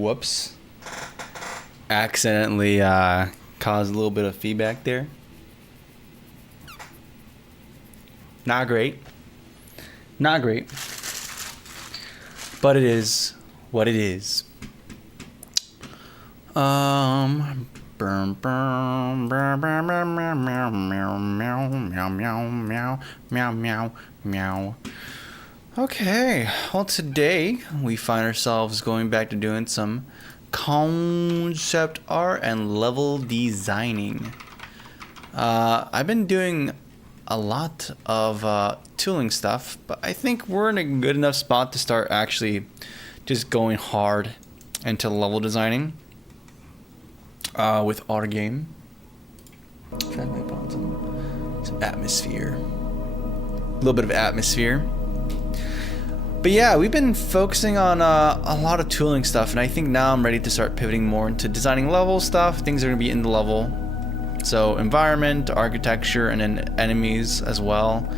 Whoops. Accidentally caused a little bit of feedback there. Not great. Not great. But it is what it is. Meow meow meow. Okay, well today we find ourselves going back to doing some concept art and level designing. I've been doing a lot of tooling stuff, but I think we're in a good enough spot to start actually just going hard into level designing with our game. Trying to put on some atmosphere, a little bit of atmosphere. But yeah, we've been focusing on a lot of tooling stuff, and I think now I'm ready to start pivoting more into designing level stuff. Things are going to be in the level. So environment, architecture, and then enemies as well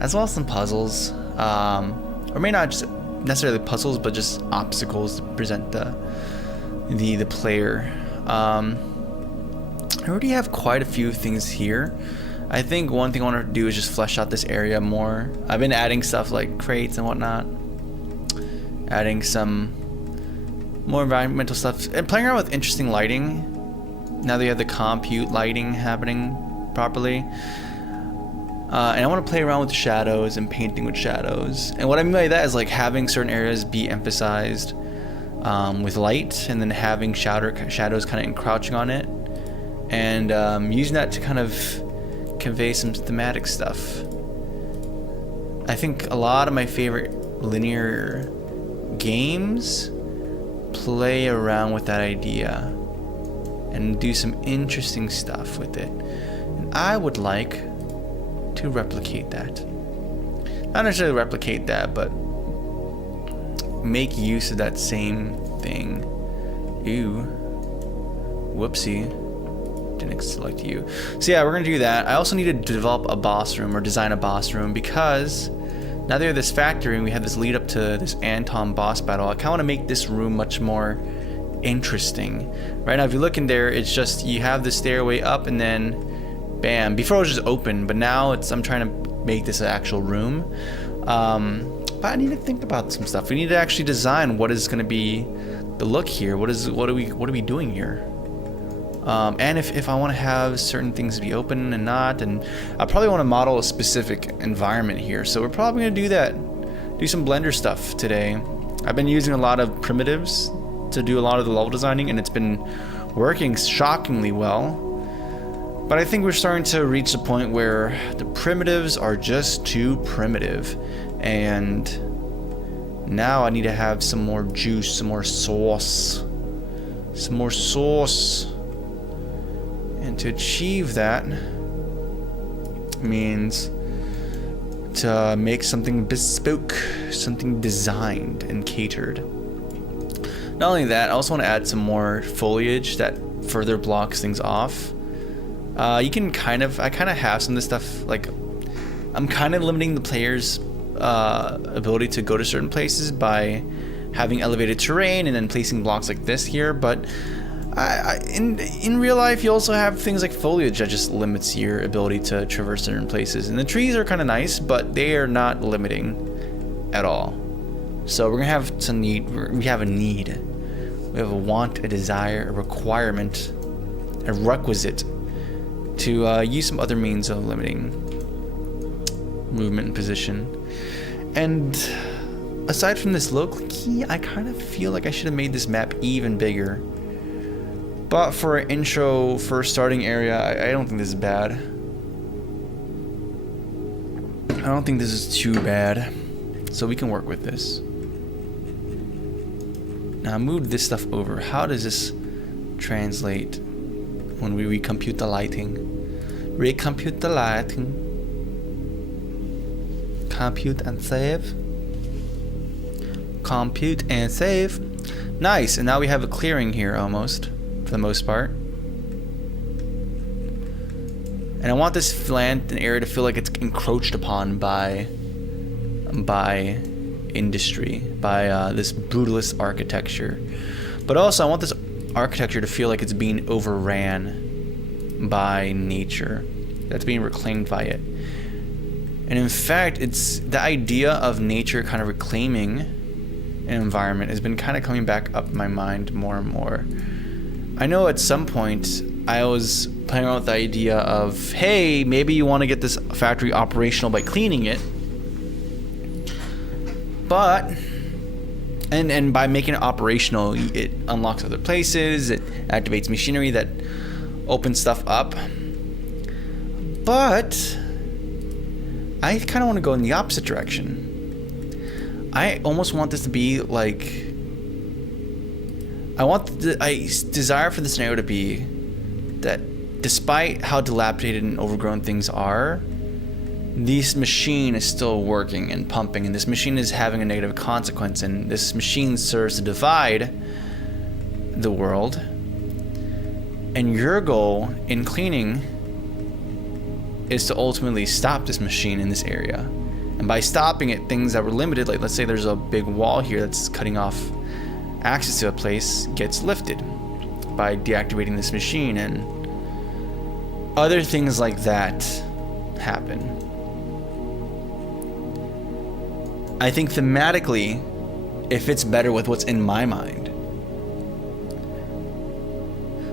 as some puzzles. Or may not just necessarily puzzles, but just obstacles to present the player. I already have quite a few things here. I think one thing I want to do is just flesh out this area more. I've been adding stuff like crates and whatnot. Adding some more environmental stuff and playing around with interesting lighting. Now that you have the compute lighting happening properly. And I want to play around with shadows and painting with shadows. And what I mean by that is like having certain areas be emphasized with light, and then having shadows kind of encroaching on it. And using that to kind of convey some thematic stuff. I think a lot of my favorite linear games play around with that idea and do some interesting stuff with it. And I would like to replicate that. Not necessarily replicate that, but make use of that same thing. Ew. Whoopsie. Didn't select you. So yeah, we're gonna do that. I also need to develop a boss room or design a boss room, because now that we have this factory and we have this lead up to this Anton boss battle, I kind of want to make this room much more interesting. Right now, if you look in there, it's just you have the stairway up and then bam. Before it was just open, but now I'm trying to make this an actual room. But I need to think about some stuff. We need to actually design what is going to be the look here. What are we doing here? And if I want to have certain things be open and not, and I probably want to model a specific environment here. So we're probably going to do that, do some Blender stuff today. I've been using a lot of primitives to do a lot of the level designing, and it's been working shockingly well. But I think we're starting to reach the point where the primitives are just too primitive, and now I need to have some more juice, some more sauce. And to achieve that means to make something bespoke, something designed and catered. Not only that, I also want to add some more foliage that further blocks things off. I kind of have some of this stuff, like I'm kind of limiting the player's ability to go to certain places by having elevated terrain and then placing blocks like this here, but in real life, you also have things like foliage that just limits your ability to traverse certain places. And the trees are kind of nice, but they are not limiting at all. So we're gonna have to need. We have a need. We have a want, a desire, a requirement, a requisite to use some other means of limiting movement and position. And aside from this local key, I kind of feel like I should have made this map even bigger. But for an intro, for a starting area, I don't think this is bad. I don't think this is too bad. So we can work with this. Now I moved this stuff over. How does this translate when we recompute the lighting? Recompute the lighting. Compute and save. Compute and save. Nice, and now we have a clearing here almost. For the most part. And I want this land and area to feel like it's encroached upon by industry, by this brutalist architecture. But also, I want this architecture to feel like it's being overran by nature, that's being reclaimed by it. And in fact, it's the idea of nature kind of reclaiming an environment has been kind of coming back up in my mind more and more. I know at some point I was playing around with the idea of, hey, maybe you want to get this factory operational by cleaning it. But, and by making it operational, it unlocks other places, it activates machinery that opens stuff up. But I kind of want to go in the opposite direction. I almost want this to be like, I desire for the scenario to be that despite how dilapidated and overgrown things are, this machine is still working and pumping, and this machine is having a negative consequence, and this machine serves to divide the world. And your goal in cleaning is to ultimately stop this machine in this area. And by stopping it, things that were limited, like let's say there's a big wall here that's cutting off access to a place, gets lifted by deactivating this machine, and other things like that happen. I think thematically, it fits better with what's in my mind.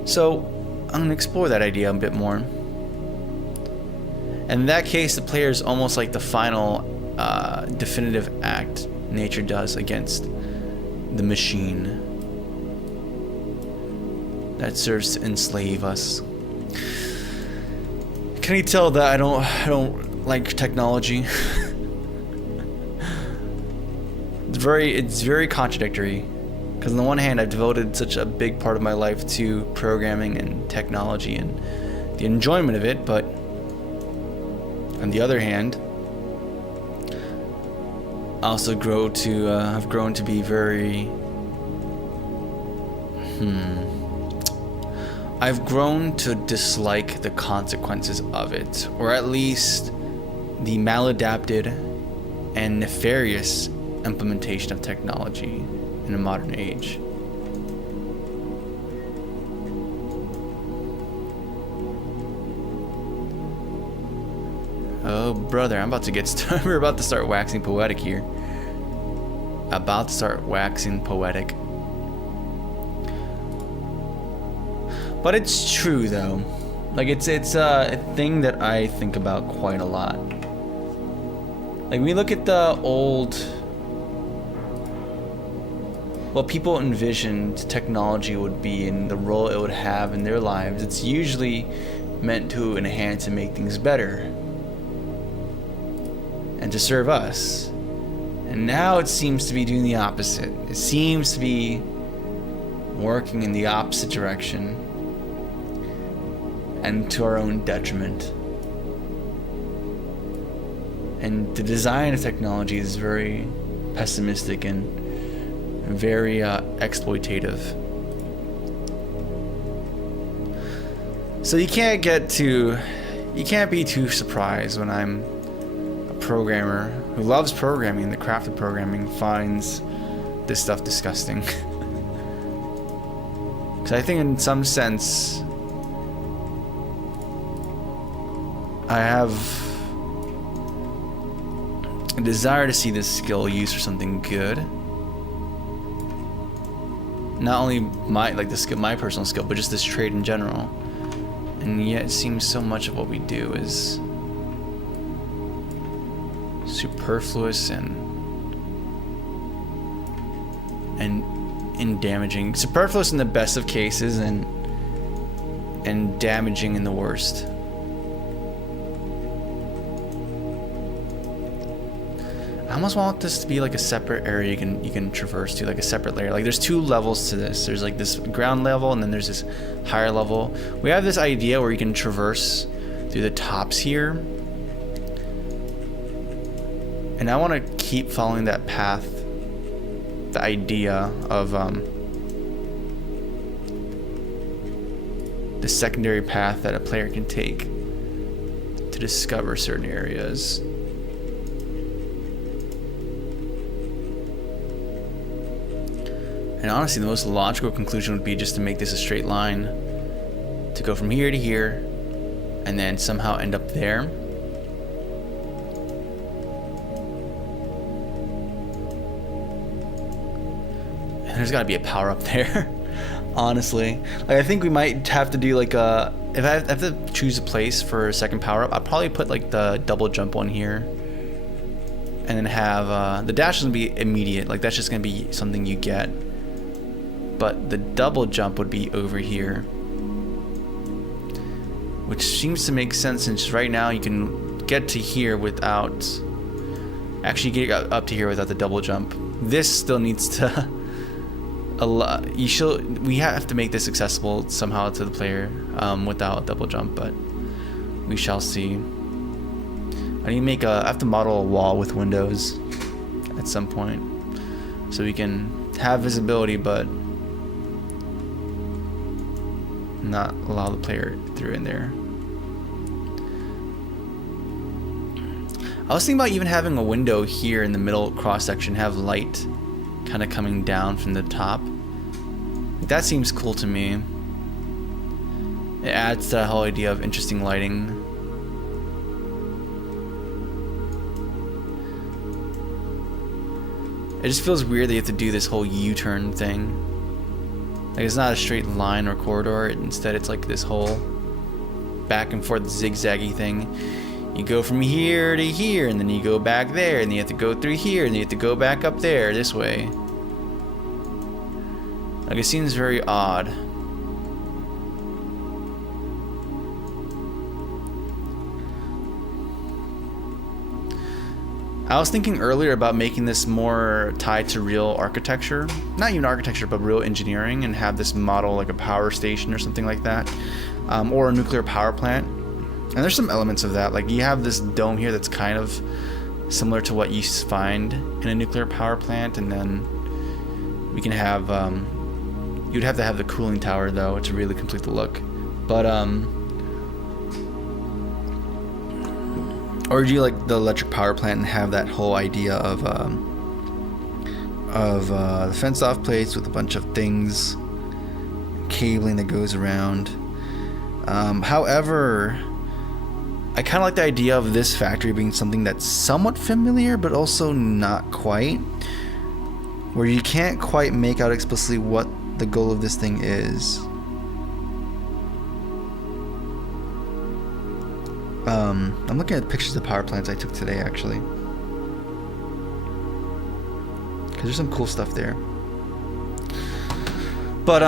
So I'm going to explore that idea a bit more. And in that case, the player is almost like the final definitive act nature does against the machine that serves to enslave us. Can you tell that I don't like technology? It's very contradictory, because on the one hand I've devoted such a big part of my life to programming and technology and the enjoyment of it, but on the other hand I also I've grown to be very I've grown to dislike the consequences of it, or at least the maladapted and nefarious implementation of technology in a modern age. Oh brother, I'm about to get started. We're about to start waxing poetic here. About to start waxing poetic. But it's true though. Like it's a thing that I think about quite a lot. Like we look at the old, what people envisioned technology would be and the role it would have in their lives. It's usually meant to enhance and make things better and to serve us. And now it seems to be doing the opposite. It seems to be working in the opposite direction and to our own detriment. And the design of technology is very pessimistic and very exploitative. So you can't be too surprised when I'm a programmer who loves programming. The craft of programming finds this stuff disgusting. Because I think in some sense I have a desire to see this skill used for something good. Not only my personal skill, but just this trade in general. And yet it seems so much of what we do is superfluous and damaging. Superfluous in the best of cases and damaging in the worst. I almost want this to be like a separate area you can traverse to, like a separate layer. Like there's two levels to this. There's like this ground level and then there's this higher level. We have this idea where you can traverse through the tops here. And I want to keep following that path, the idea of the secondary path that a player can take to discover certain areas. And honestly, the most logical conclusion would be just to make this a straight line, to go from here to here, and then somehow end up there. And there's got to be a power up there. Honestly, like I think we might have to do like a, if I have to choose a place for a second power up, I'd probably put like the double jump one here, and then have the dash is gonna be immediate, like that's just gonna be something you get, but the double jump would be over here, which seems to make sense since right now you can get to here without actually get up to here without the double jump. This still needs to we have to make this accessible somehow to the player without double jump, but we shall see. I need to I have to model a wall with windows at some point so we can have visibility but not allow the player through in there. I was thinking about even having a window here in the middle cross section, have light kind of coming down from the top. That seems cool to me. It adds to the whole idea of interesting lighting. It just feels weird that you have to do this whole U-turn thing. Like it's not a straight line or corridor, instead it's like this whole back and forth zigzaggy thing. You go from here to here, and then you go back there, and then you have to go through here, and then you have to go back up there this way. Like it seems very odd. I was thinking earlier about making this more tied to real architecture. Not even architecture, but real engineering, and have this model like a power station or something like that. Or a nuclear power plant. And there's some elements of that. Like you have this dome here that's kind of similar to what you find in a nuclear power plant, and then we can have you'd have to have the cooling tower though to really complete the look. But or do you like the electric power plant and have that whole idea of the fenced off plates with a bunch of things, cabling that goes around. However, I kind of like the idea of this factory being something that's somewhat familiar but also not quite, where you can't quite make out explicitly what the goal of this thing is. I'm looking at pictures of power plants I took today actually, because there's some cool stuff there. But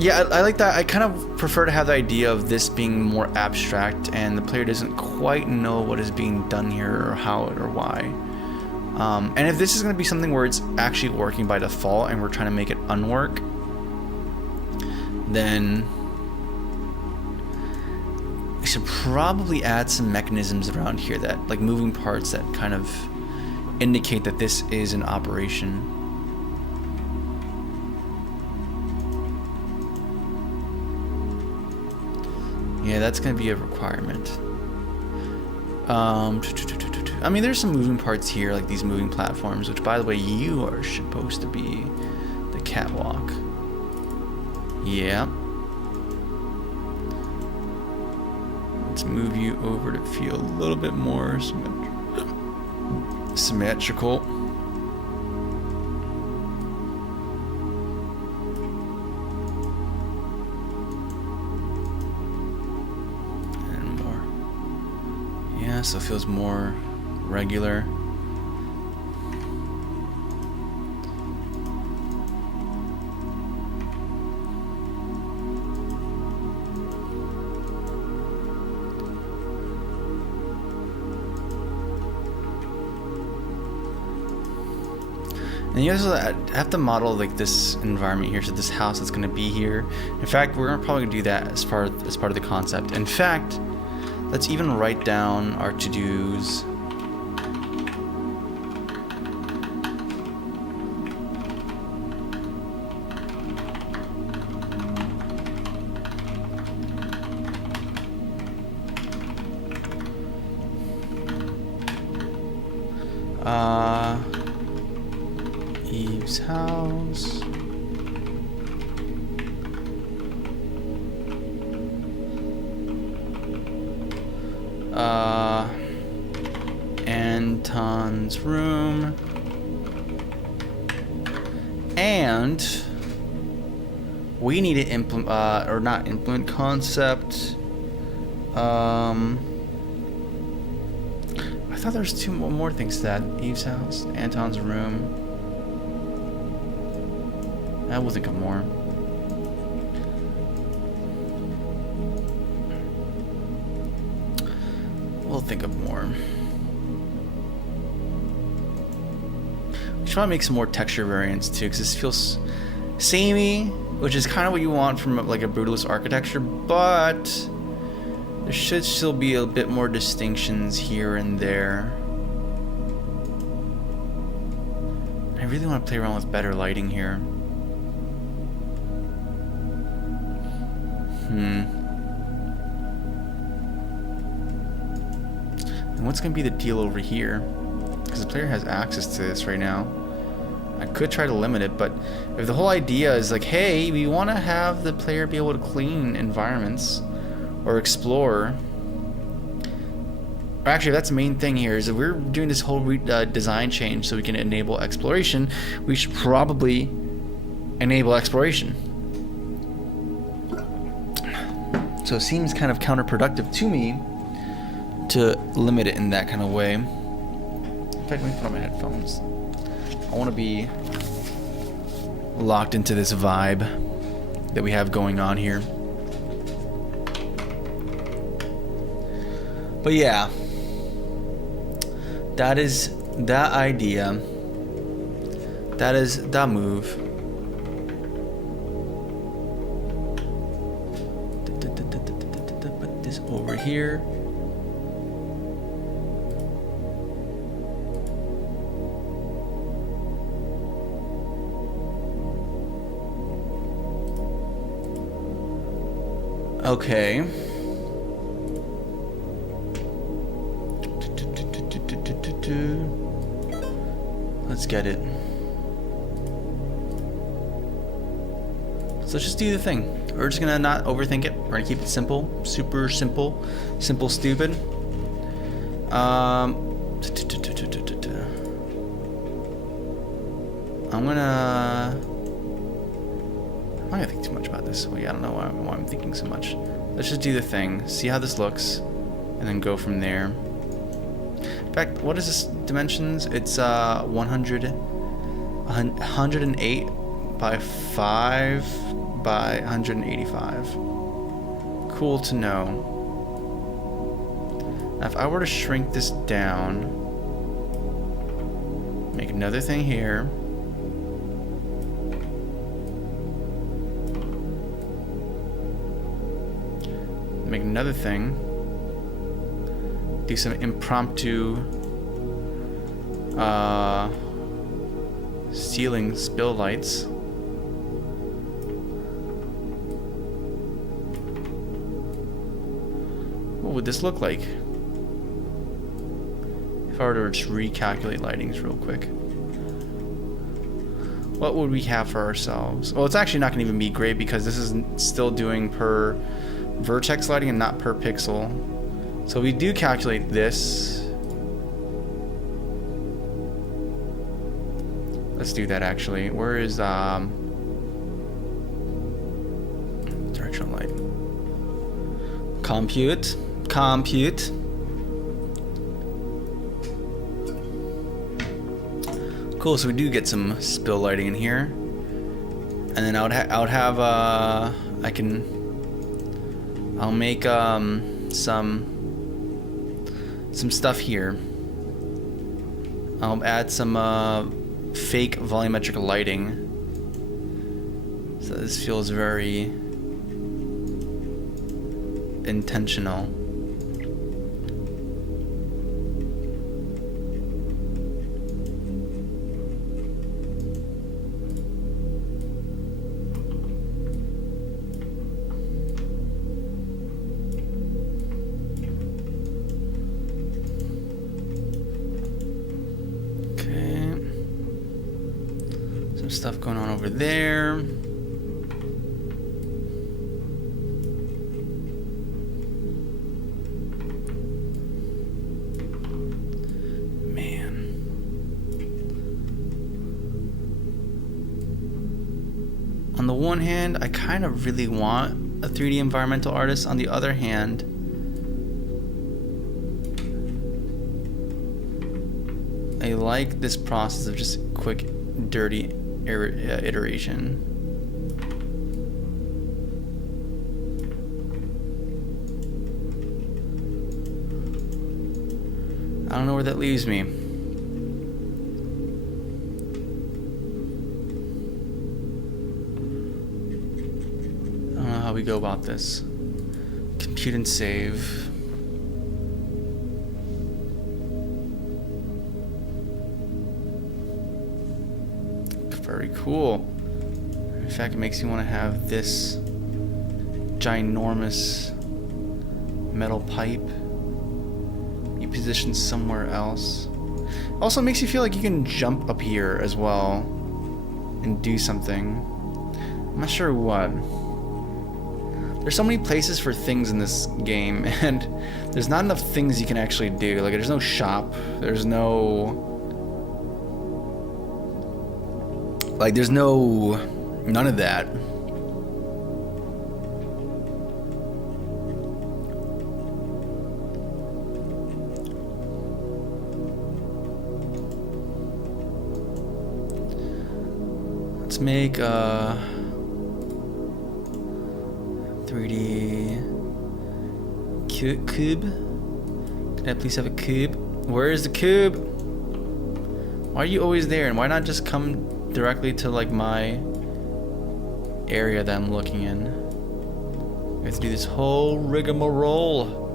yeah, I like that. I kind of prefer to have the idea of this being more abstract and the player doesn't quite know what is being done here or how or why. And if this is going to be something where it's actually working by default and we're trying to make it unwork, then we should probably add some mechanisms around here, that like moving parts that kind of indicate that this is an operation. Yeah, that's going to be a requirement. I mean, there's some moving parts here, like these moving platforms, which, by the way, you are supposed to be the catwalk. Yeah. Let's move you over to feel a little bit more symmetrical. And more. Yeah, so it feels more regular. And you also have to model like this environment here, so this house that's going to be here. In fact, we're probably going to do that as part of the concept. In fact, let's even write down our to-dos. Eve's house. Anton's room. And we need to implement, or not implement, concept. I thought there was two more things to that. Eve's house, Anton's room. I will think of more. We'll think of more. We should probably make some more texture variants too, because this feels samey, which is kind of what you want from like a brutalist architecture, but there should still be a bit more distinctions here and there. I really want to play around with better lighting here. And what's going to be the deal over here? Because the player has access to this right now. I could try to limit it, but if the whole idea is like, hey, we want to have the player be able to clean environments or explore. Or actually, that's the main thing here, is if we're doing this whole design change so we can enable exploration, we should probably enable exploration. So it seems kind of counterproductive to me to limit it in that kind of way. In fact, let me put on my headphones. I want to be locked into this vibe that we have going on here. But yeah, that is that idea. That is that move. Put this over here. Okay. Let's get it. So let's just do the thing. We're just gonna not overthink it. We're gonna keep it simple, super simple, simple, stupid. I'm not gonna think too much about this. Well, yeah, I don't know why I'm thinking so much. Let's just do the thing, see how this looks, and then go from there. In fact, what is this dimensions? It's 108 by 5 by 185. Cool to know. Now, if I were to shrink this down, make another thing here. Make another thing. Do some impromptu ceiling spill lights. What would this look like if I were to just recalculate lightings real quick? What would we have for ourselves? Well, it's actually not going to even be great because this is still doing per vertex lighting and not per pixel. So we do calculate this. Let's do that actually. Where is directional light? Compute. Cool, so we do get some spill lighting in here. And then I would have I'll make some stuff here. I'll add some fake volumetric lighting. So this feels very intentional. Stuff going on over there. one hand, I kind of really want a 3D environmental artist. On the other hand, I like this process of just quick, dirty iteration. I don't know where that leaves me. I don't know how we go about this. Compute and save. Very cool. In fact, it makes me want to have this ginormous metal pipe be positioned somewhere else. Also makes you feel like you can jump up here as well and do something. I'm not sure what. There's so many places for things in this game, and there's not enough things you can actually do. Like, there's no shop. There's no... Like, there's none of that. Let's make a 3D cube. Can I please have a cube? Where is the cube? Why are you always there? And why not just come directly to like my area that I'm looking in? We have to do this whole rigmarole.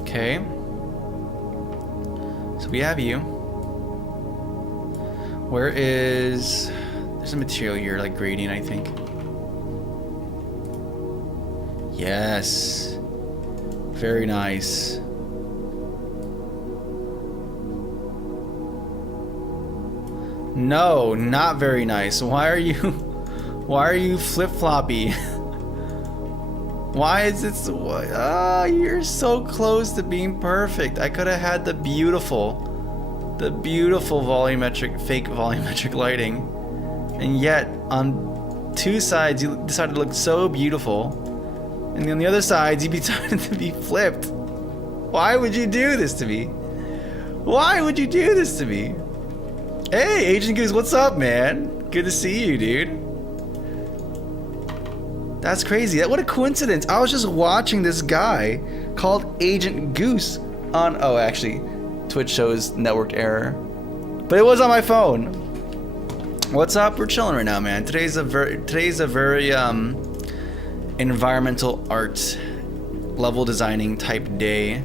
Okay. So we have you. Where is... There's a material here, like gradient, I think. Yes. Very nice. No, not very nice. Why are you flip-floppy? Why is it so... you're so close to being perfect. I could have had the beautiful volumetric, fake volumetric lighting. And yet, on two sides, you decided to look so beautiful. And on the other sides, you decided to be flipped. Why would you do this to me? Why would you do this to me? Hey, Agent Goose, what's up, man? Good to see you, dude. That's crazy. What a coincidence. I was just watching this guy called Agent Goose on... Oh, actually, Twitch shows network error. But it was on my phone. What's up? We're chilling right now, man. Today's a very environmental art level designing type day.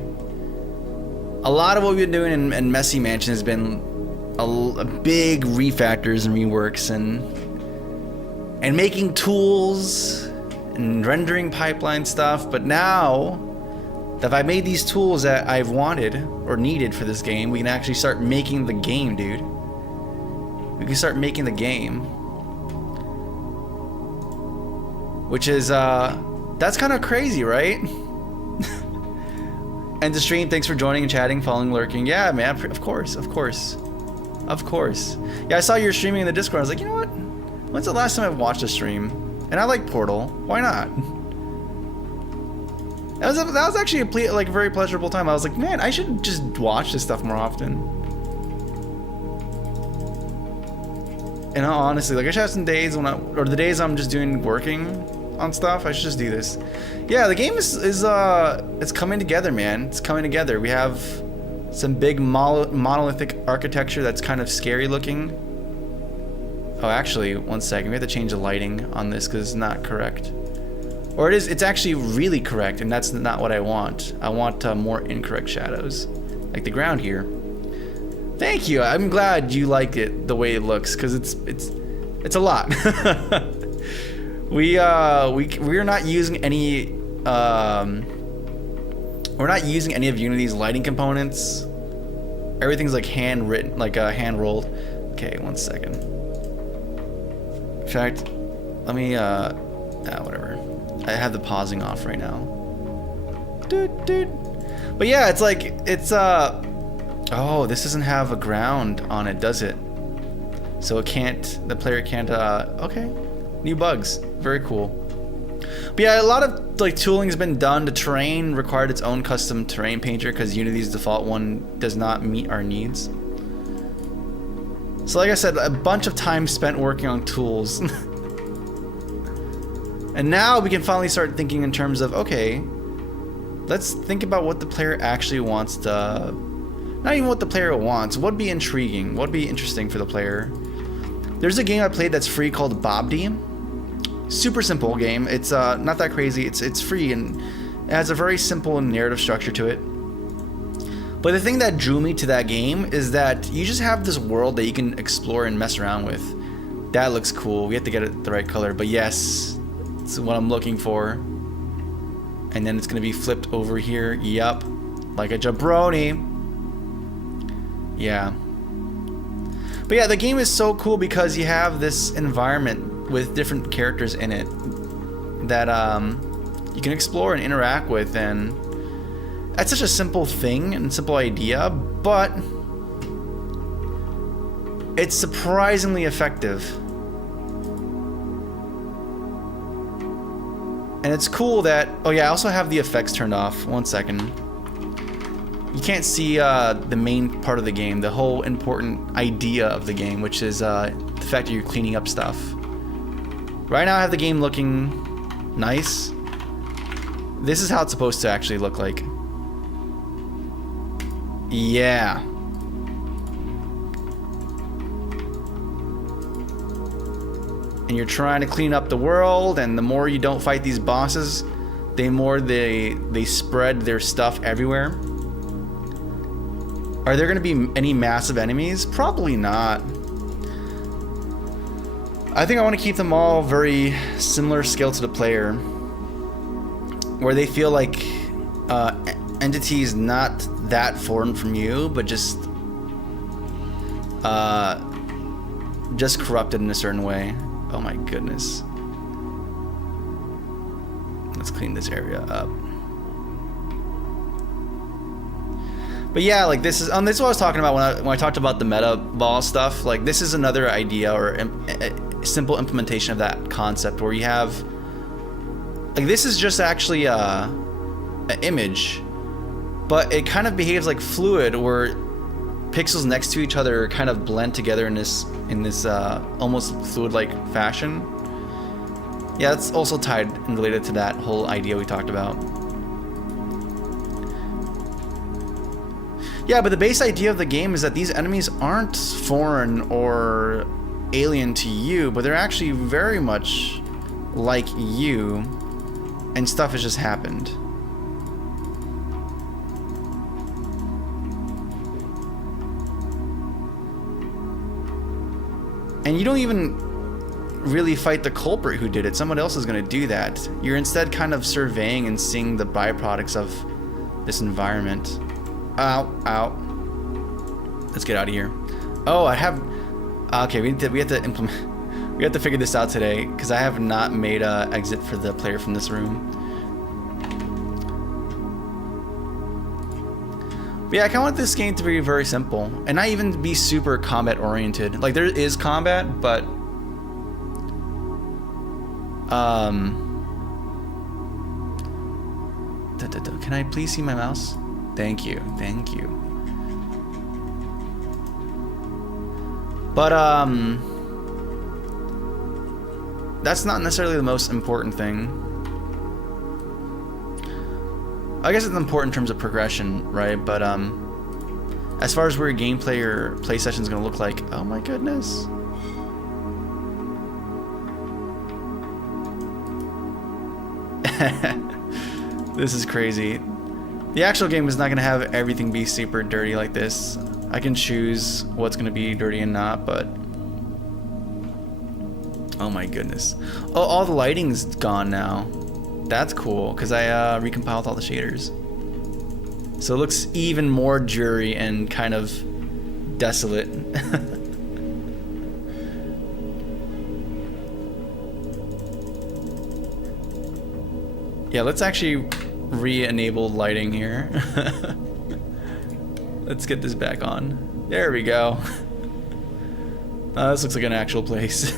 A lot of what we've been doing in Messy Mansion has been a big refactors and reworks and making tools and rendering pipeline stuff. But now that I've made these tools that I've wanted or needed for this game, we can actually start making the game, dude. We can start making the game. Which is, that's kind of crazy, right? And the stream, thanks for joining and chatting, following, lurking. Yeah, man, of course. Yeah, I saw you were streaming in the Discord. I was like, you know what? When's the last time I watched a stream? And I like Portal. Why not? That was actually a very pleasurable time. I was like, man, I should just watch this stuff more often. And honestly, like, I should have some days when or the days I'm just working on stuff, I should just do this. Yeah, the game is it's coming together, man. It's coming together. We have some big monolithic architecture that's kind of scary looking. Oh, actually, one second. We have to change the lighting on this because it's not correct. Or it's actually really correct, and that's not what I want. I want more incorrect shadows, like the ground here. Thank you. I'm glad you like it the way it looks, because it's a lot. We're not using any we're not using any of Unity's lighting components. Everything's like handwritten, like hand rolled. Okay, one second. In fact, let me whatever. I have the pausing off right now. But yeah, it's like Oh, this doesn't have a ground on it, does it? So it can't, the player can't, okay. New bugs, very cool. But yeah, a lot of like tooling has been done. The terrain required its own custom terrain painter because Unity's default one does not meet our needs. So like I said, a bunch of time spent working on tools. And now we can finally start thinking in terms of, okay, let's think about what the player actually wants to, not even what the player wants, what'd be intriguing, what'd be interesting for the player. There's a game I played that's free called Bobdy. Super simple game. It's not that crazy. It's free and it has a very simple narrative structure to it. But the thing that drew me to that game is that you just have this world that you can explore and mess around with. That looks cool. We have to get it the right color, but yes, it's what I'm looking for. And then it's gonna be flipped over here. Yup, like a jabroni. Yeah. But yeah, the game is so cool because you have this environment with different characters in it that you can explore and interact with, and that's such a simple thing and simple idea, but it's surprisingly effective. And it's cool that, oh yeah, I also have the effects turned off. 1 second. You can't see the main part of the game, the whole important idea of the game, which is the fact that you're cleaning up stuff. Right now I have the game looking nice. This is how it's supposed to actually look like. Yeah. And you're trying to clean up the world, and the more you don't fight these bosses, the more they spread their stuff everywhere. Are there going to be any massive enemies? Probably not. I think I want to keep them all very similar scale to the player, where they feel like entities not that foreign from you, but just corrupted in a certain way. Oh my goodness. Let's clean this area up. But yeah, like this is this is what I was talking about when I talked about the meta ball stuff. Like this is another idea or a simple implementation of that concept where you have like this is just actually an image, but it kind of behaves like fluid where pixels next to each other kind of blend together in this almost fluid-like fashion. Yeah, it's also tied and related to that whole idea we talked about. Yeah, but the base idea of the game is that these enemies aren't foreign or alien to you, but they're actually very much like you, and stuff has just happened. And you don't even really fight the culprit who did it. Someone else is going to do that. You're instead kind of surveying and seeing the byproducts of this environment. Ow, ow. Let's get out of here. Oh, I have... Okay, we have to implement... We have to figure this out today, because I have not made an exit for the player from this room. But yeah, I kind of want this game to be very simple, and not even be super combat-oriented. Like, there is combat, but... Can I please see my mouse? Thank you, thank you. But, that's not necessarily the most important thing. I guess it's important in terms of progression, right? But, as far as where your gameplay or play session is going to look like, oh my goodness. This is crazy. The actual game is not going to have everything be super dirty like this. I can choose what's going to be dirty and not, but... Oh my goodness. Oh, all the lighting's gone now. That's cool, because I recompiled all the shaders. So it looks even more dreary and kind of desolate. Yeah, let's actually re-enable lighting here. Let's get this back on. There we go. This looks like an actual place.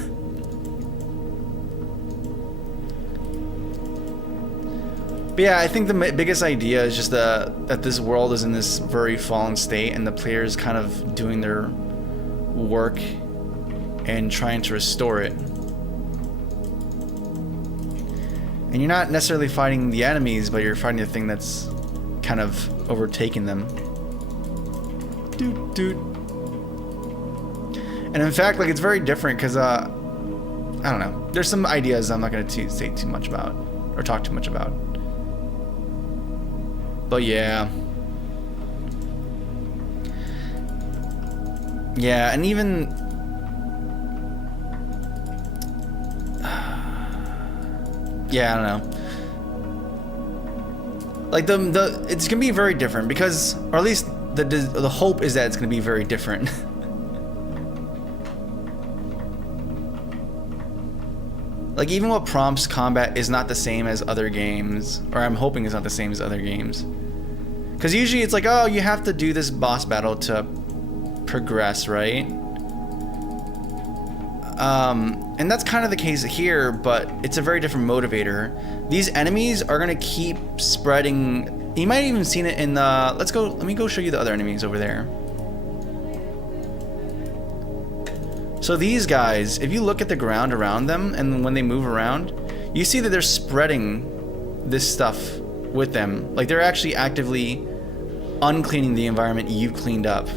But yeah, I think the biggest idea is just that this world is in this very fallen state, and the players kind of doing their work and trying to restore it. And you're not necessarily fighting the enemies, but you're fighting the thing that's kind of overtaking them. Doot doot. And in fact, like, it's very different because I don't know. There's some ideas I'm not going to say too much about or talk too much about. But yeah. Yeah, and even yeah, I don't know. Like the it's gonna be very different because, or at least the hope is that it's gonna be very different. Like, even what prompts combat is not the same as other games, or I'm hoping it's not the same as other games. Because usually it's like, oh, you have to do this boss battle to progress, right? And that's kind of the case here, but it's a very different motivator. These enemies are gonna keep spreading. You might have even seen it in the, let me go show you the other enemies over there. So these guys, if you look at the ground around them and when they move around, you see that they're spreading this stuff with them. Like, they're actually actively uncleaning the environment you've cleaned up.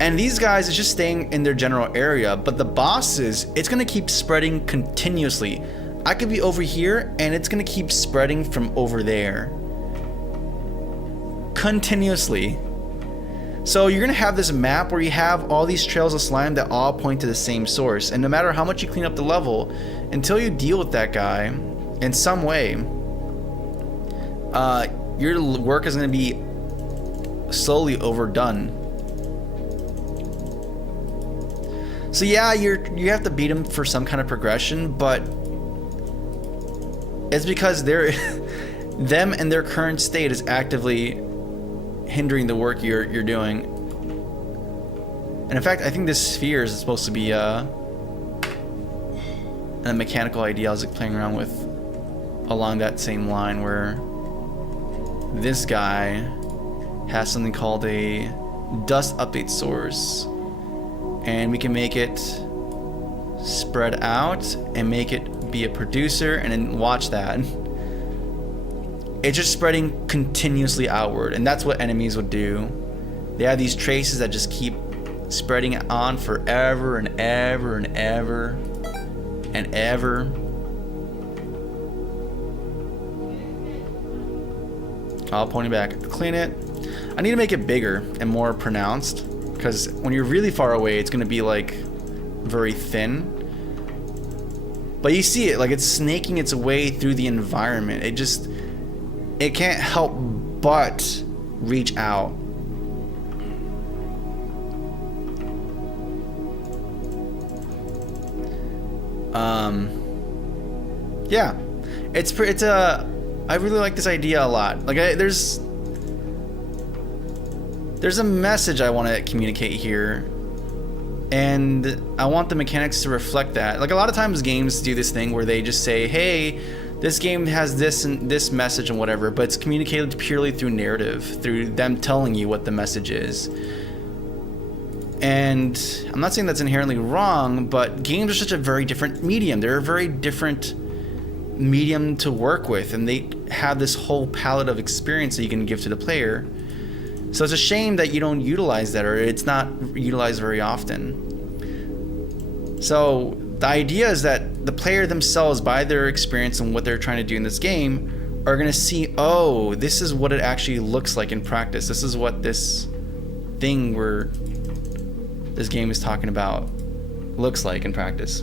And these guys is just staying in their general area, but the bosses, it's gonna keep spreading continuously. I could be over here and it's gonna keep spreading from over there. Continuously. So you're gonna have this map where you have all these trails of slime that all point to the same source, and no matter how much you clean up the level, until you deal with that guy in some way, your work is gonna be slowly overdone. So yeah, you have to beat him for some kind of progression, but it's because they're them and their current state is actively hindering the work you're doing. And in fact, I think this sphere is supposed to be a mechanical idea I was like playing around with along that same line, where this guy has something called a dust update source, and we can make it spread out and make it be a producer, and then watch that. It's just spreading continuously outward, and that's what enemies would do. They have these traces that just keep spreading on forever and ever and ever and ever. I'll point it back. Clean it. I need to make it bigger and more pronounced, because when you're really far away, it's going to be like very thin. But you see it, like, it's snaking its way through the environment. It can't help but reach out. Yeah, I really like this idea a lot. Like, there's a message I want to communicate here, and I want the mechanics to reflect that. Like, a lot of times games do this thing where they just say, hey, this game has this and this message and whatever, but it's communicated purely through narrative, through them telling you what the message is. And I'm not saying that's inherently wrong, but games are such a very different medium. They're a very different medium to work with, and they have this whole palette of experience that you can give to the player. So it's a shame that you don't utilize that, or it's not utilized very often. So the idea is that the player themselves, by their experience and what they're trying to do in this game, are going to see, oh, this is what it actually looks like in practice. This is what this thing where this game is talking about looks like in practice.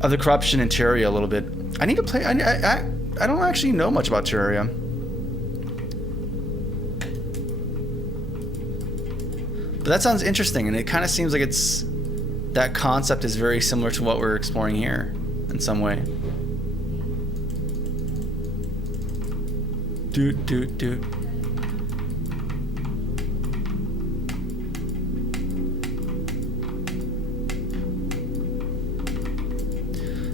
Of the corruption in Terraria a little bit. I need to play. I don't actually know much about Terraria. But that sounds interesting, and it kind of seems like that concept is very similar to what we're exploring here in some way. Doot doot doot.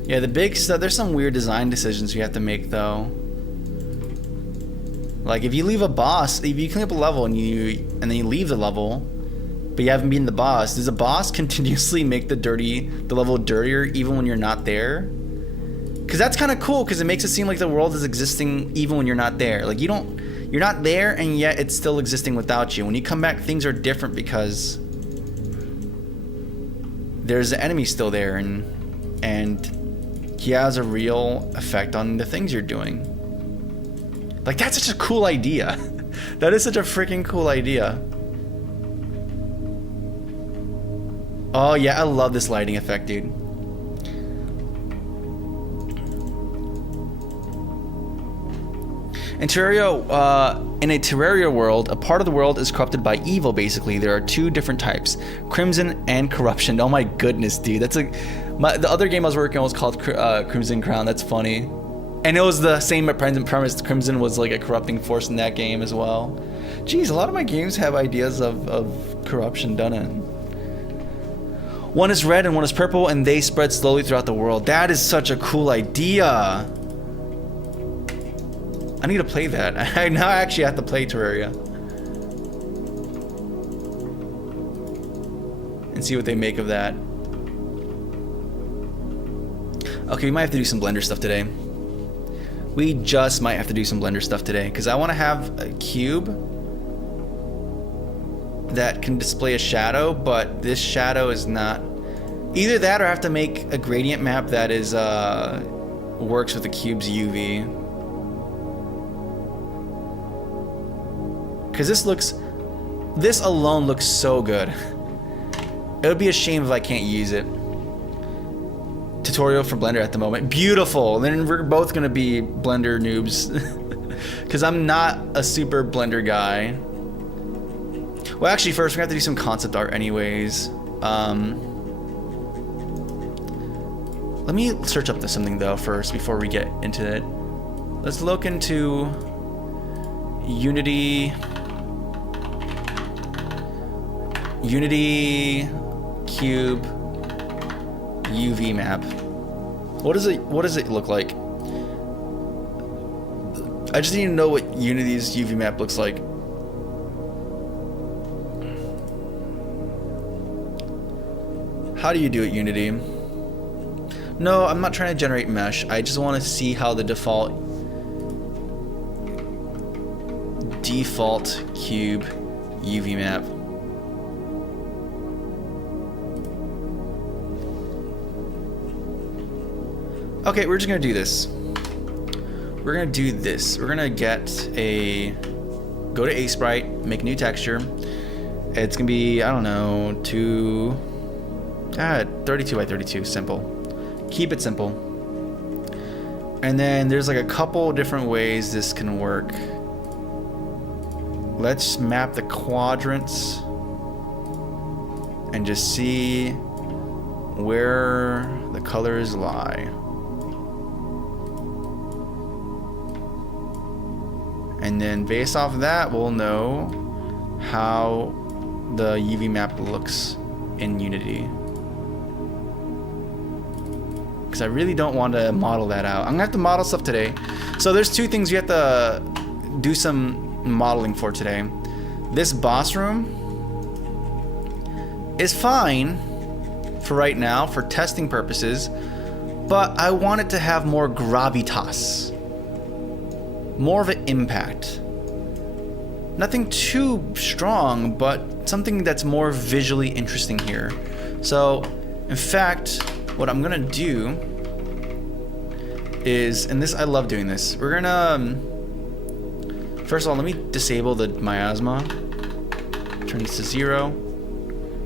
Yeah, the big stuff, there's some weird design decisions you have to make though. Like if you leave a boss, if you clean up a level and then you leave the level, but you haven't beaten the boss, does the boss continuously make the level dirtier even when you're not there? Because that's kind of cool, because it makes it seem like the world is existing even when you're not there. Like you're not there, and yet it's still existing without you. When you come back, things are different because there's an enemy still there, and he has a real effect on the things you're doing. Like that's such a cool idea. That is such a freaking cool idea. Oh yeah, I love this lighting effect, dude. In a Terraria world, a part of the world is corrupted by evil, basically. There are two different types, Crimson and Corruption. Oh my goodness, dude. That's the other game I was working on was called Crimson Crown. That's funny. And it was the same premise. Crimson was like a corrupting force in that game as well. Jeez, a lot of my games have ideas of corruption done in. One is red and one is purple, and they spread slowly throughout the world. That is such a cool idea. I need to play that. I now actually have to play Terraria. And see what they make of that. Okay, we might have to do some Blender stuff today. We just might have to do some Blender stuff today, because I want to have a cube that can display a shadow, but this shadow is not. Either that, or I have to make a gradient map that is works with the cube's UV. Because this alone looks so good. It would be a shame if I can't use it. Tutorial for Blender at the moment. Beautiful. Then we're both gonna be Blender noobs. Because I'm not a super Blender guy. Well, actually, first we have to do some concept art anyways. Let me search up something though first before we get into it. Let's look into Unity Cube UV map. What does it look like? I just need to know what Unity's UV map looks like. How do you do it, Unity? No, I'm not trying to generate mesh. I just want to see how the default cube UV map. Okay, we're just gonna do this. We're gonna do this. We're gonna go to Aseprite, make a new texture. It's gonna be, I don't know, 32 by 32, simple. Keep it simple. And then there's like a couple different ways this can work. Let's map the quadrants and just see where the colors lie. And then based off of that, we'll know how the UV map looks in Unity. Because I really don't want to model that out. I'm gonna have to model stuff today. So there's two things you have to do some modeling for today. This boss room is fine for right now for testing purposes, but I want it to have more gravitas, more of an impact. Nothing too strong, but something that's more visually interesting here. So in fact, what I'm gonna do is, and this, I love doing this. We're gonna, first of all, let me disable the miasma. Turn this to 0.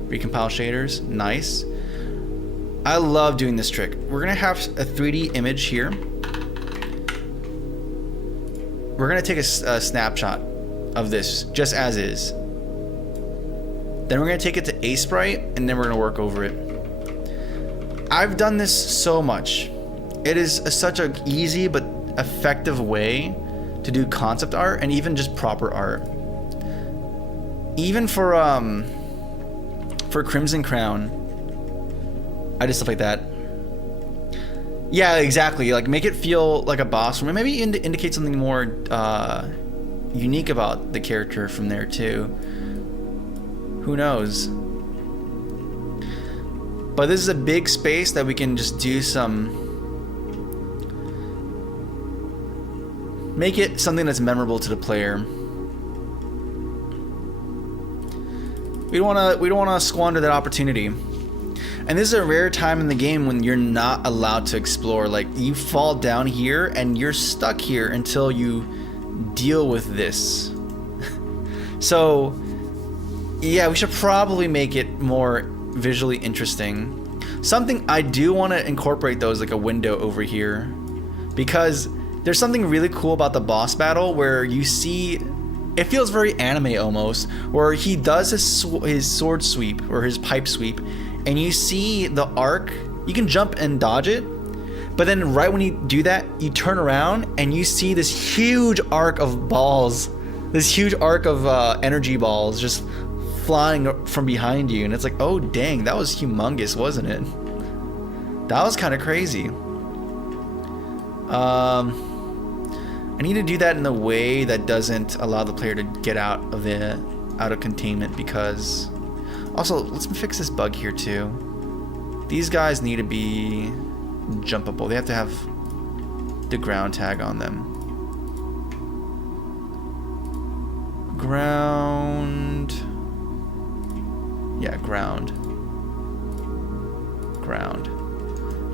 Recompile shaders, nice. I love doing this trick. We're gonna have a 3D image here. We're gonna take a snapshot of this, just as is. Then we're gonna take it to Aseprite, and then we're gonna work over it. I've done this so much. It is such an easy but effective way to do concept art and even just proper art. Even for Crimson Crown, I did stuff like that. Yeah, exactly. Like make it feel like a boss, or maybe indicate something more unique about the character from there too. Who knows? But this is a big space that we can just do some. Make it something that's memorable to the player. We don't want to squander that opportunity. And this is a rare time in the game when you're not allowed to explore. Like, you fall down here and you're stuck here until you deal with this. So, yeah, we should probably make it more visually interesting. Something I do want to incorporate, though, is like a window over here. Because there's something really cool about the boss battle where you see... It feels very anime almost, where he does his sword sweep, or his pipe sweep, and you see the arc. You can jump and dodge it, but then right when you do that, you turn around and you see this huge arc of balls, this huge arc of energy balls just flying from behind you, and it's like, oh dang, that was humongous, wasn't it? That was kind of crazy. I need to do that in a way that doesn't allow the player to get out of containment, because also let's fix this bug here too. These guys need to be jumpable. They have to have the ground tag on them. Ground. Yeah, ground.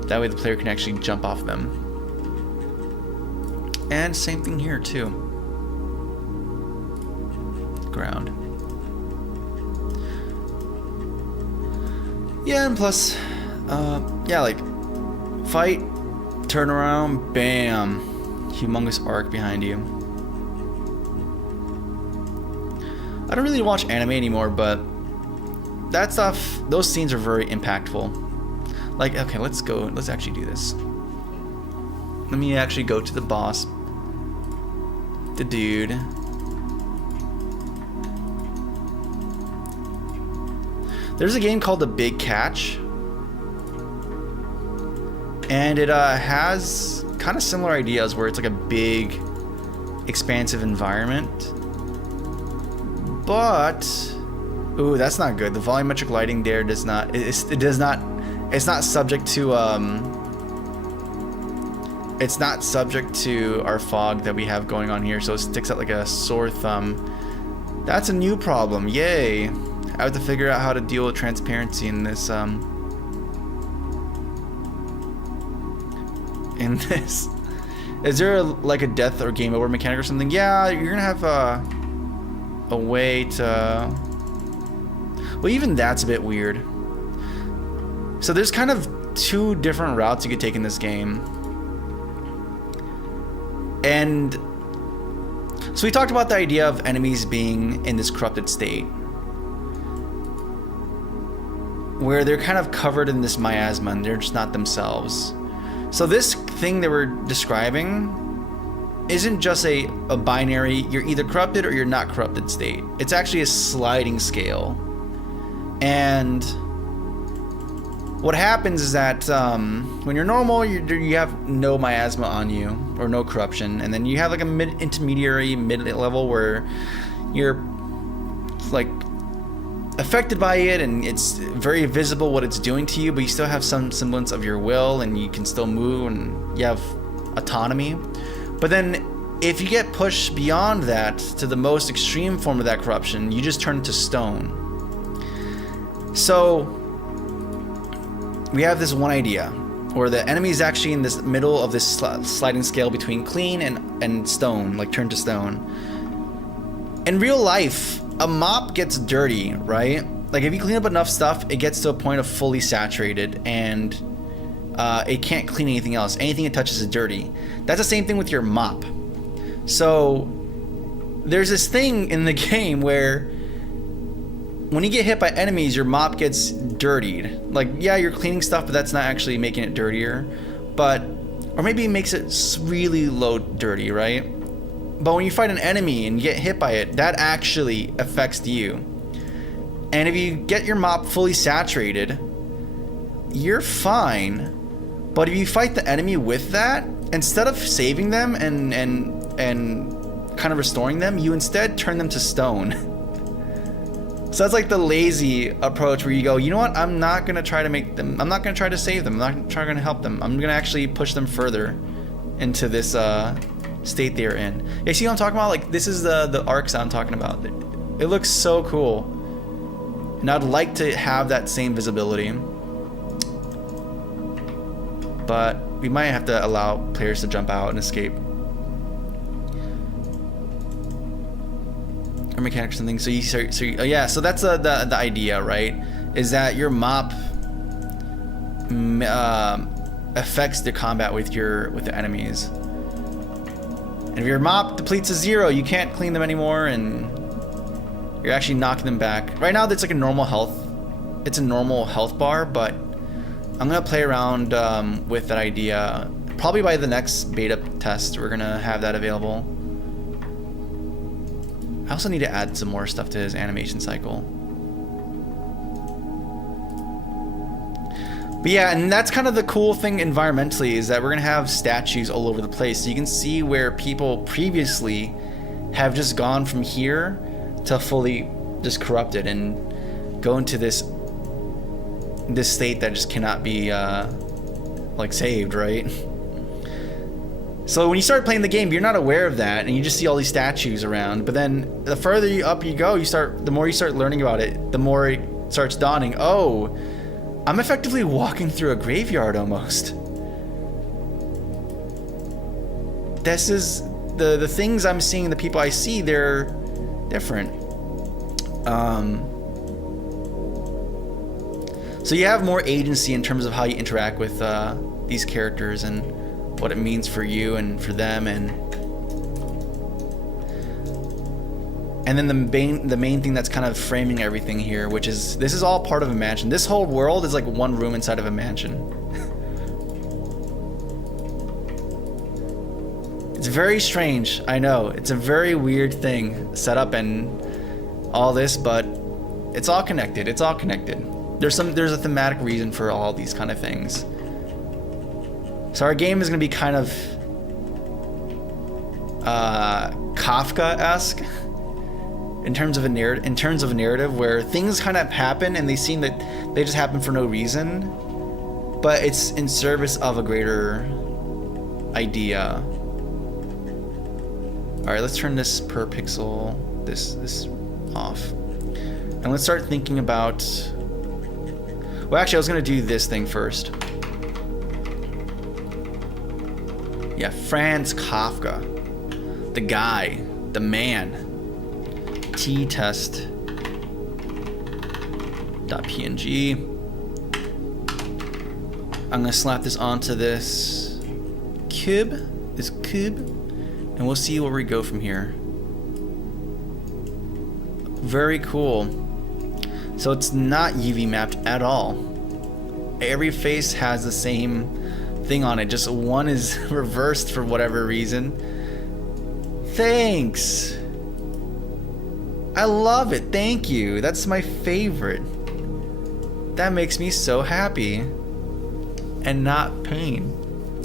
That way the player can actually jump off them. And same thing here too. Ground. Yeah, and plus, yeah, like fight, turn around, bam, humongous arc behind you. I don't really watch anime anymore, but that stuff, those scenes are very impactful. Like, okay, let's actually do this. Let me actually go to the boss. The dude. There's a game called The Big Catch, and it has kind of similar ideas where it's like a big, expansive environment. But, ooh, that's not good. The volumetric lighting there does not. It's not subject to It's not subject to our fog that we have going on here, so it sticks out like a sore thumb. That's a new problem. Yay! I have to figure out how to deal with transparency in this. Is there like a death or game over mechanic or something? Yeah, you're gonna have a way to. Well, even that's a bit weird. So there's kind of two different routes you could take in this game. And so we talked about the idea of enemies being in this corrupted state, where they're kind of covered in this miasma and they're just not themselves. So this thing that we're describing isn't just a binary, you're either corrupted or you're not corrupted state. It's actually a sliding scale. And what happens is that when you're normal, you have no miasma on you, or no corruption, and then you have like a mid-intermediary, mid-level where you're like affected by it, and it's very visible what it's doing to you, but you still have some semblance of your will, and you can still move, and you have autonomy. But then if you get pushed beyond that to the most extreme form of that corruption, you just turn into stone. So we have this one idea where the enemy is actually in this middle of this sliding scale between clean and stone, like turn to stone. In real life, a mop gets dirty, right? Like if you clean up enough stuff, it gets to a point of fully saturated, and it can't clean anything else. Anything it touches is dirty. That's the same thing with your mop. So there's this thing in the game where when you get hit by enemies, your mop gets dirtied. Like, yeah, you're cleaning stuff, but that's not actually making it dirtier. Or maybe it makes it really low dirty, right? But when you fight an enemy and you get hit by it, that actually affects you. And if you get your mop fully saturated, you're fine. But if you fight the enemy with that, instead of saving them and kind of restoring them, you instead turn them to stone. So that's like the lazy approach where you go, you know what, I'm not going to try to make them, I'm not going to try to save them, I'm not trying to help them. I'm going to actually push them further into this state they're in. You see what I'm talking about? Like, this is the arcs I'm talking about. It looks so cool. And I'd like to have that same visibility. But we might have to allow players to jump out and escape. Or mechanics or something. So yeah, so that's the idea, right? Is that your mop affects the combat with the enemies. And if your mop depletes to 0, you can't clean them anymore, and you're actually knocking them back. Right now, that's like a normal health. It's a normal health bar, but I'm gonna play around with that idea. Probably by the next beta test, we're gonna have that available. I also need to add some more stuff to his animation cycle. But yeah, and that's kind of the cool thing environmentally, is that we're gonna have statues all over the place. So you can see where people previously have just gone from here to fully just corrupted and go into this state that just cannot be like saved, right? So when you start playing the game, you're not aware of that, and you just see all these statues around. But then the further up you go, the more you start learning about it, the more it starts dawning. Oh, I'm effectively walking through a graveyard almost. This is the things I'm seeing, the people I see, they're different. So you have more agency in terms of how you interact with these characters and what it means for you and for them, and then the main thing that's kind of framing everything here, which is this is all part of a mansion. This whole world is like one room inside of a mansion. It's very strange, I know. It's a very weird thing set up and all this, but it's all connected. It's all connected. There's a thematic reason for all these kind of things. So our game is going to be kind of Kafka-esque in terms of a narrative where things kind of happen and they seem that they just happen for no reason, but it's in service of a greater idea. All right, let's turn this per pixel this off, and let's start thinking about. Well, actually, I was going to do this thing first. Yeah, Franz Kafka. The guy. The man. T-test.png. I'm going to slap this onto this cube. And we'll see where we go from here. Very cool. So it's not UV mapped at all. Every face has the same thing on it, just one is reversed for whatever reason. Thanks. I love it. Thank you. That's my favorite. That makes me so happy. And not pain.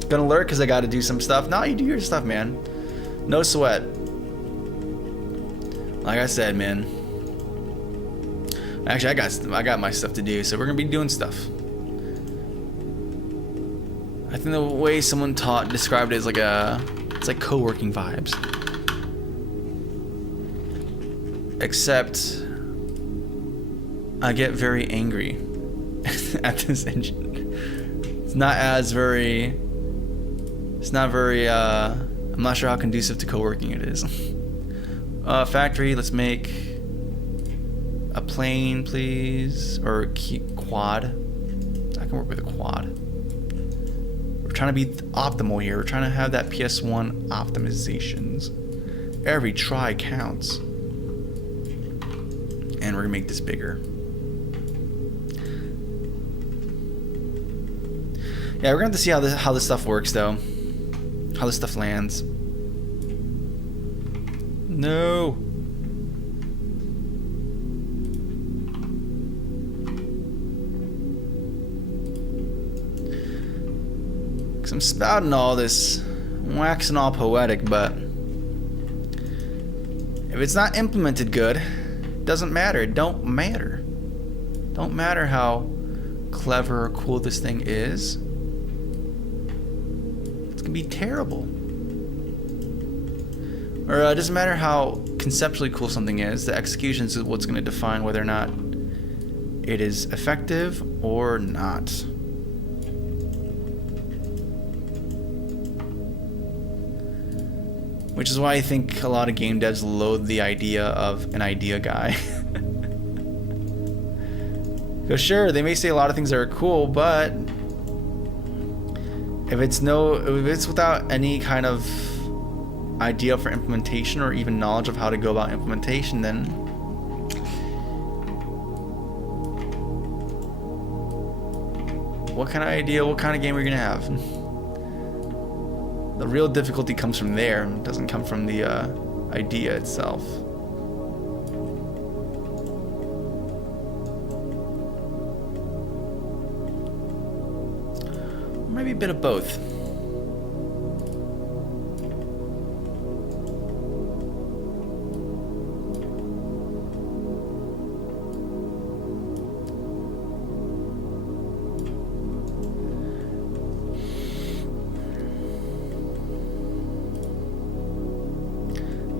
Gonna lurk because I gotta do some stuff. No, you do your stuff, man. No sweat. Like I said, man. Actually, I got my stuff to do, so we're gonna be doing stuff. I think the way someone described it is like it's like co-working vibes. Except I get very angry at this engine. It's not very I'm not sure how conducive to co-working it is. Factory, let's make a plane, please, or quad. I can work with a quad. We're trying to be optimal here. We're trying to have that PS1 optimizations. Every try counts. And we're gonna make this bigger. Yeah, we're gonna have to see how this stuff works, though. How this stuff lands. No. 'Cause I'm spouting all this, waxing all poetic, but if it's not implemented good, it doesn't matter. It don't matter. Don't matter how clever or cool this thing is. It's gonna be terrible. Or it doesn't matter how conceptually cool something is. The execution is what's gonna define whether or not it is effective or not. Which is why I think a lot of game devs loathe the idea of an idea guy. Because sure, they may say a lot of things that are cool, but if it's without any kind of idea for implementation or even knowledge of how to go about implementation, then what kind of idea, what kind of game are you gonna have? The real difficulty comes from there. It doesn't come from the idea itself. Or maybe a bit of both.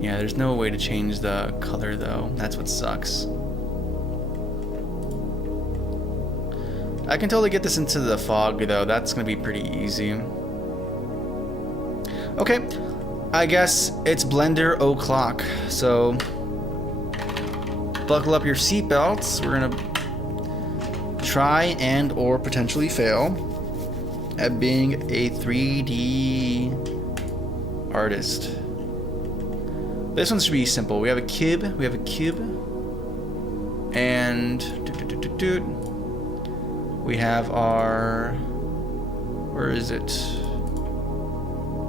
Yeah, there's no way to change the color though. That's what sucks. I can totally get this into the fog though. That's gonna be pretty easy. Okay, I guess it's Blender o'clock. So buckle up your seatbelts. We're gonna try and or potentially fail at being a 3D artist. This one should be simple. We have a cube, and we have our, where is it?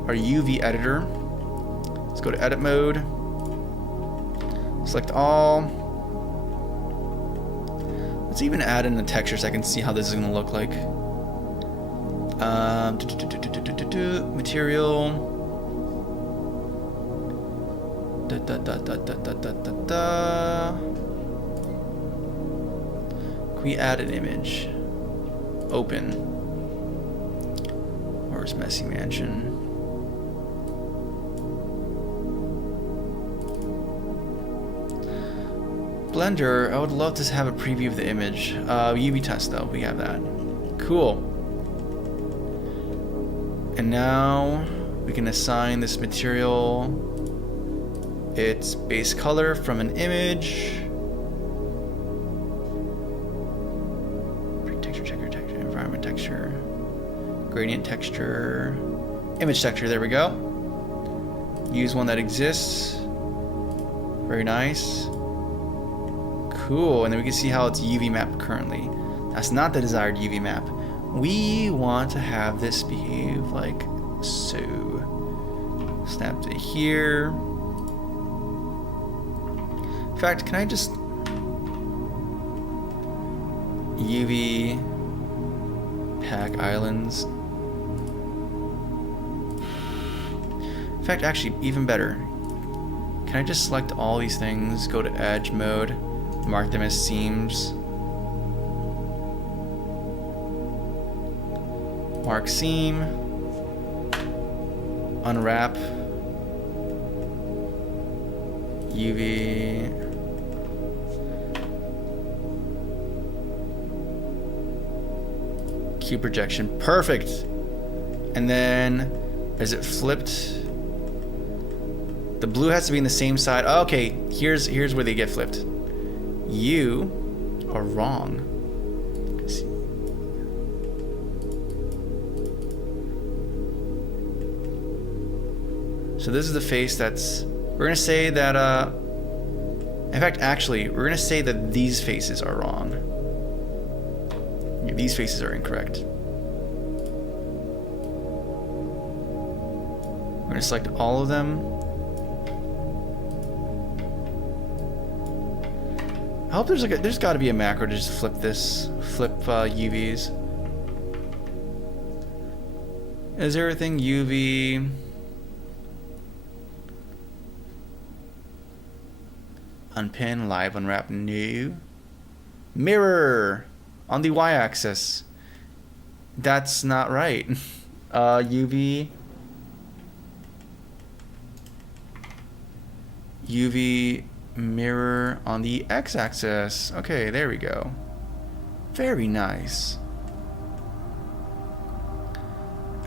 Our UV editor. Let's go to edit mode. Select all. Let's even add in the texture so I can see how this is gonna look like. Material. Can we add an image? Open. Where's Messy Mansion? Blender, I would love to have a preview of the image. UV test though, we have that. Cool. And now we can assign this material its base color from an image. Texture, checker, texture, environment texture, gradient texture, image texture, there we go. Use one that exists. Very nice. Cool, and then we can see how it's UV mapped currently. That's not the desired UV map. We want to have this behave like so. Snap to here. In fact, can I just UV pack islands? In fact, actually, even better. Can I just select all these things, go to edge mode, mark them as seams, mark seam, unwrap, UV, cube projection, perfect. And then, is it flipped? The blue has to be in the same side. Oh, okay, here's where they get flipped. You are wrong. So this is the face that's, we're gonna say that, in fact, actually, we're gonna say that these faces are wrong. These faces are incorrect. We're gonna select all of them. I hope there's gotta be a macro to just flip UVs. Is everything UV? Unpin, live, unwrap, new. Mirror on the y-axis. That's not right. UV. UV mirror on the x-axis. Okay, there we go. Very nice.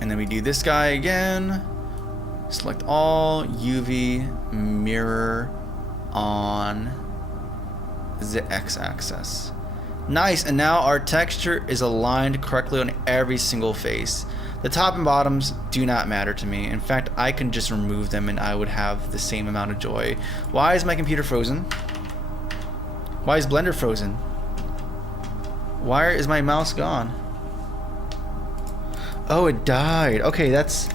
And then we do this guy again. Select all, UV mirror on the x-axis. Nice, and now our texture is aligned correctly on every single face. The top and bottoms do not matter to me. In fact, I can just remove them and I would have the same amount of joy. Why is my computer frozen? Why is Blender frozen? Why is my mouse gone? Oh, it died. Okay, that's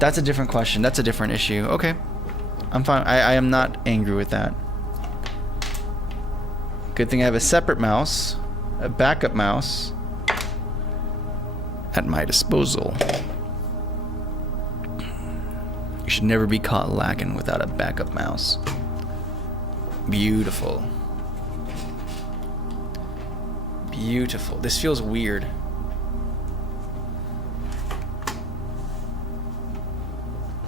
a different question. That's a different issue. Okay, I'm fine. I am not angry with that. Good thing I have a separate mouse, a backup mouse at my disposal. You should never be caught lacking without a backup mouse. Beautiful. Beautiful. This feels weird.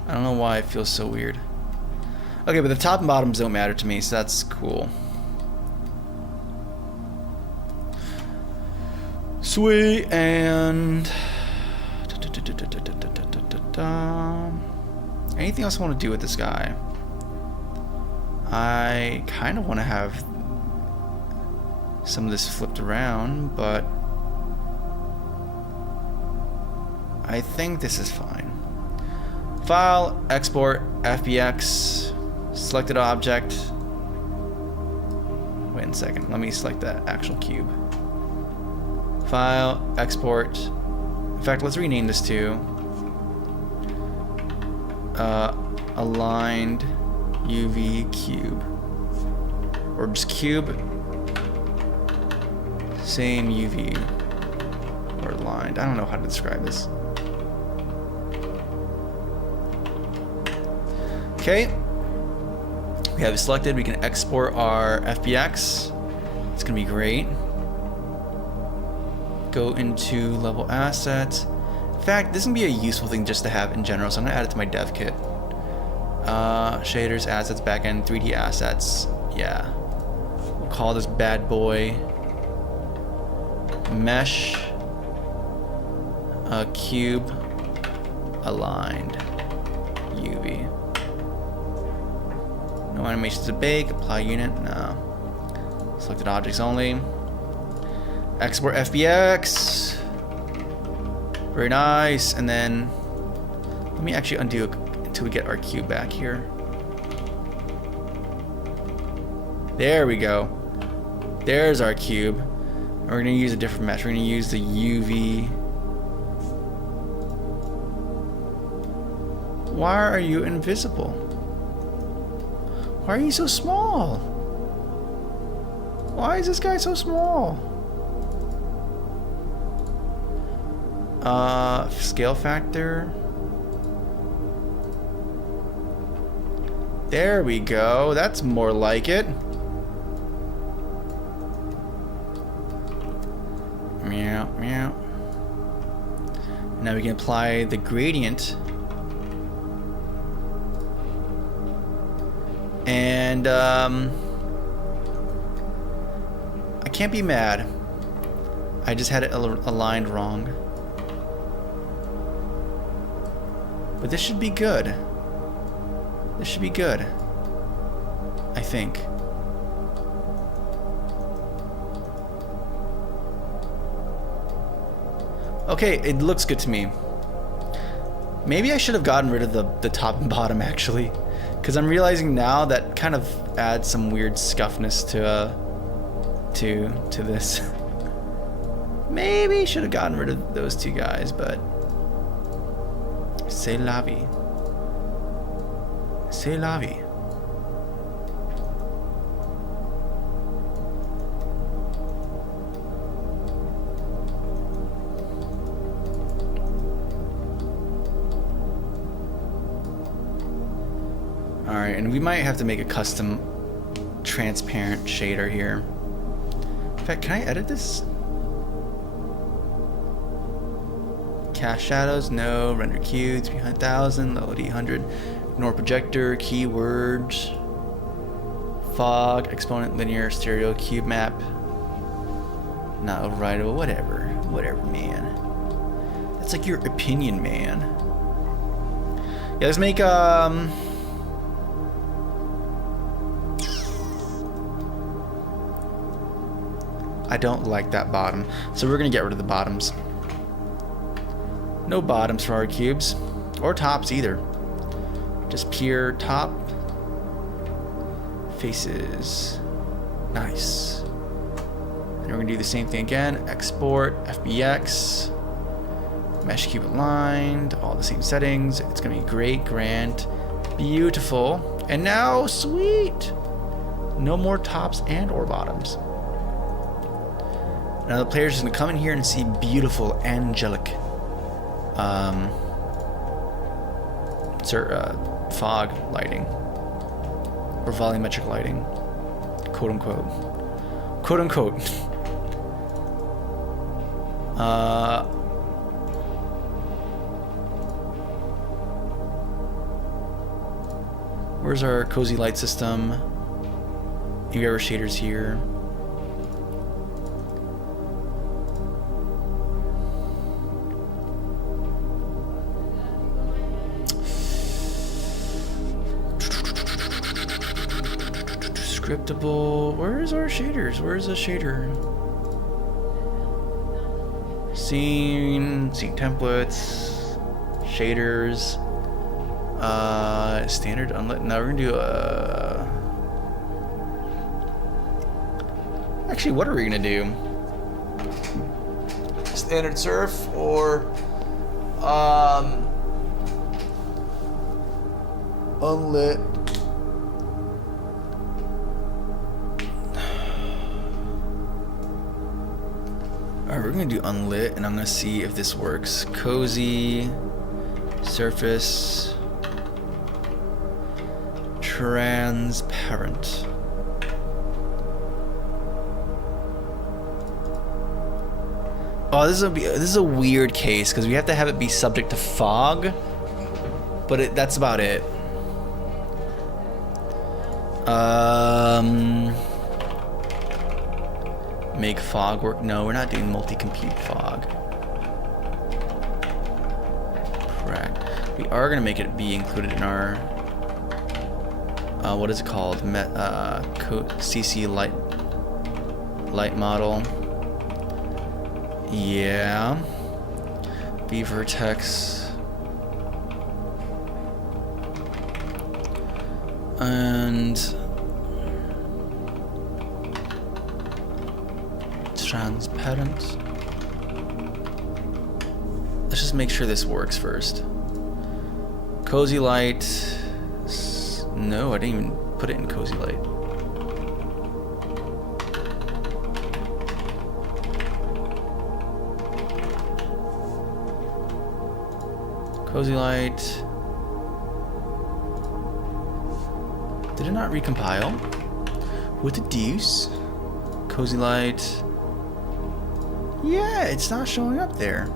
I don't know why it feels so weird. Okay, but the top and bottoms don't matter to me, so that's cool. Sweet, and anything else I want to do with this guy? I kind of want to have some of this flipped around, but I think this is fine. File, export, FBX, selected object. Wait a second, let me select that actual cube. File, export. In fact, let's rename this to aligned UV cube, or just cube, same UV, or aligned. I don't know how to describe this. Okay, we have it selected. We can export our FBX. It's gonna be great. Go into level assets. In fact, this can be a useful thing just to have in general, so I'm gonna add it to my dev kit. Shaders, assets, backend, 3D assets. Yeah. We'll call this bad boy mesh cube aligned UV. No animations to bake. Apply unit. No. Selected objects only. Export FBX. Very nice. And then let me actually undo it until we get our cube back here. There we go. There's our cube. And we're gonna use a different mesh. We're gonna use the UV. Why are you invisible? Why are you so small? Why is this guy so small? Scale factor. There we go. That's more like it. Meow, meow. Now we can apply the gradient. And I can't be mad. I just had it aligned wrong. But this should be good. This should be good, I think. Okay, it looks good to me. Maybe I should have gotten rid of the top and bottom actually, because I'm realizing now that kind of adds some weird scuffness to this. Maybe should have gotten rid of those two guys, but c'est la vie. C'est la vie. Alright, and we might have to make a custom transparent shader here. In fact, can I edit this? Cast shadows, no. Render Q, 300,000, load 800. Ignore projector, keywords. Fog, exponent, linear, stereo, cube map. Not overrideable, whatever. Whatever, man. That's like your opinion, man. Yeah, let's make, I don't like that bottom, so we're gonna get rid of the bottoms. No bottoms for our cubes, or tops either. Just pure top faces. Nice. And we're gonna do the same thing again. Export, FBX, mesh cube aligned, all the same settings. It's gonna be great, grand, beautiful, and now sweet. No more tops and or bottoms. Now the player's just gonna come in here and see beautiful, angelic, fog lighting, or volumetric lighting, quote unquote, quote unquote. Where's our cozy light system? You have our shaders here. Scriptable. Where's our shaders? Where's the shader? Scene templates, shaders, standard unlit. Now we're gonna do actually, what are we gonna do? Standard surf or unlit? Alright, we're gonna do unlit, and I'm gonna see if this works. Cozy, surface, transparent. Oh, this is a weird case because we have to have it be subject to fog, but that's about it. Make fog work? No, we're not doing multi-compute fog. Correct. We are gonna make it be included in our what is it called? CC light model. Yeah. V vertex. And transparent. Let's just make sure this works first. Cozy light. No, I didn't even put it in cozy light. Cozy light. Did it not recompile? With the deuce? Cozy light. Yeah, it's not showing up there.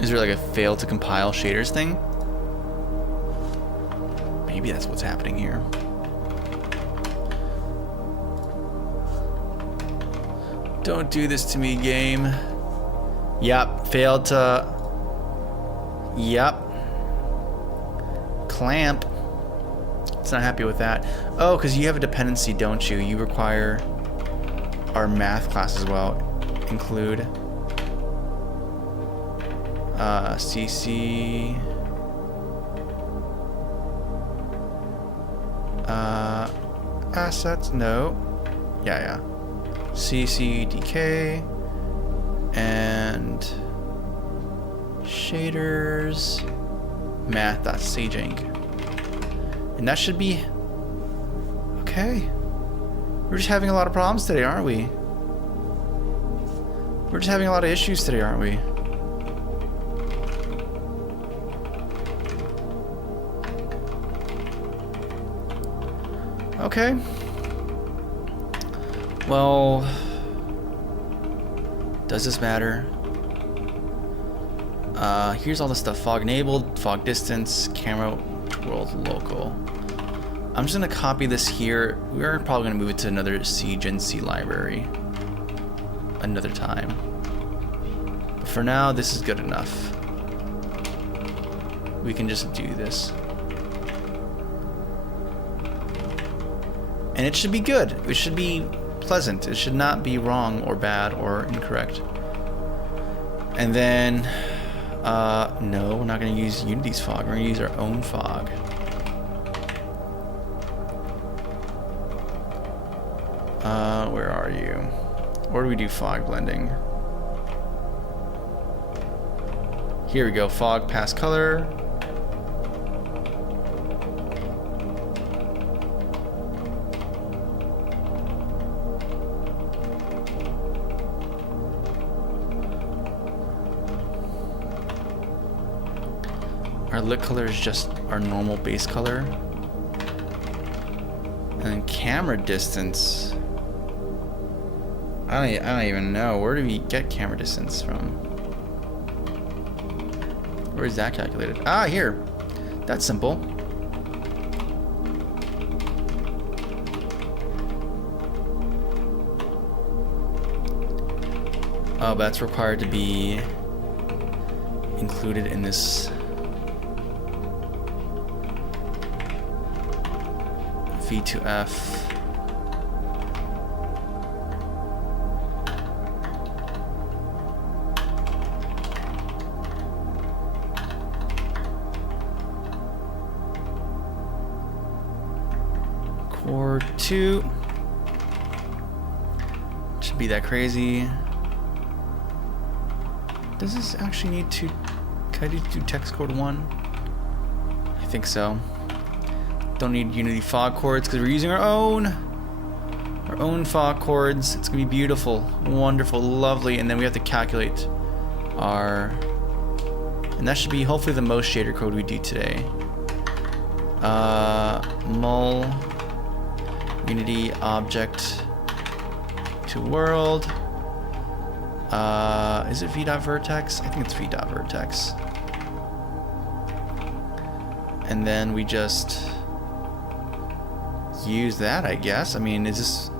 Is there like a fail to compile shaders thing? Maybe that's what's happening here. Don't do this to me, game. Yep, failed to... Yep. Clamp. It's not happy with that. Oh, because you have a dependency, don't you? You require our math class as well. Include... CC... assets, no. Yeah. CCDK and Shaders. Math.saging. And that should be okay. We're just having a lot of problems today, aren't we? We're just having a lot of issues today, aren't we? Okay. Well, does this matter? Here's all the stuff. Fog enabled, fog distance, camera world local. I'm just gonna copy this here. We're probably gonna move it to another CGenC library another time. But for now, this is good enough. We can just do this. And it should be good. It should be pleasant. It should not be wrong or bad or incorrect. And then, no, we're not going to use Unity's fog. We're going to use our own fog. Where are you? Where do we do fog blending? Here we go. Fog past color. Our lit color is just our normal base color. And then camera distance. I don't even know. Where do we get camera distance from? Where is that calculated? Ah, here. That's simple. Oh, but that's required to be included in this V2F. Core 2. Should be that crazy. Does this actually need to... Can I do text code 1? I think so. Don't need Unity fog chords because we're using our own fog chords. It's gonna be beautiful, wonderful, lovely, and then we have to calculate our, and that should be hopefully the most shader code we do today. Mul Unity object to world. Is it v.vertex? I think it's v.vertex. And then we just use that, I guess. I mean, is this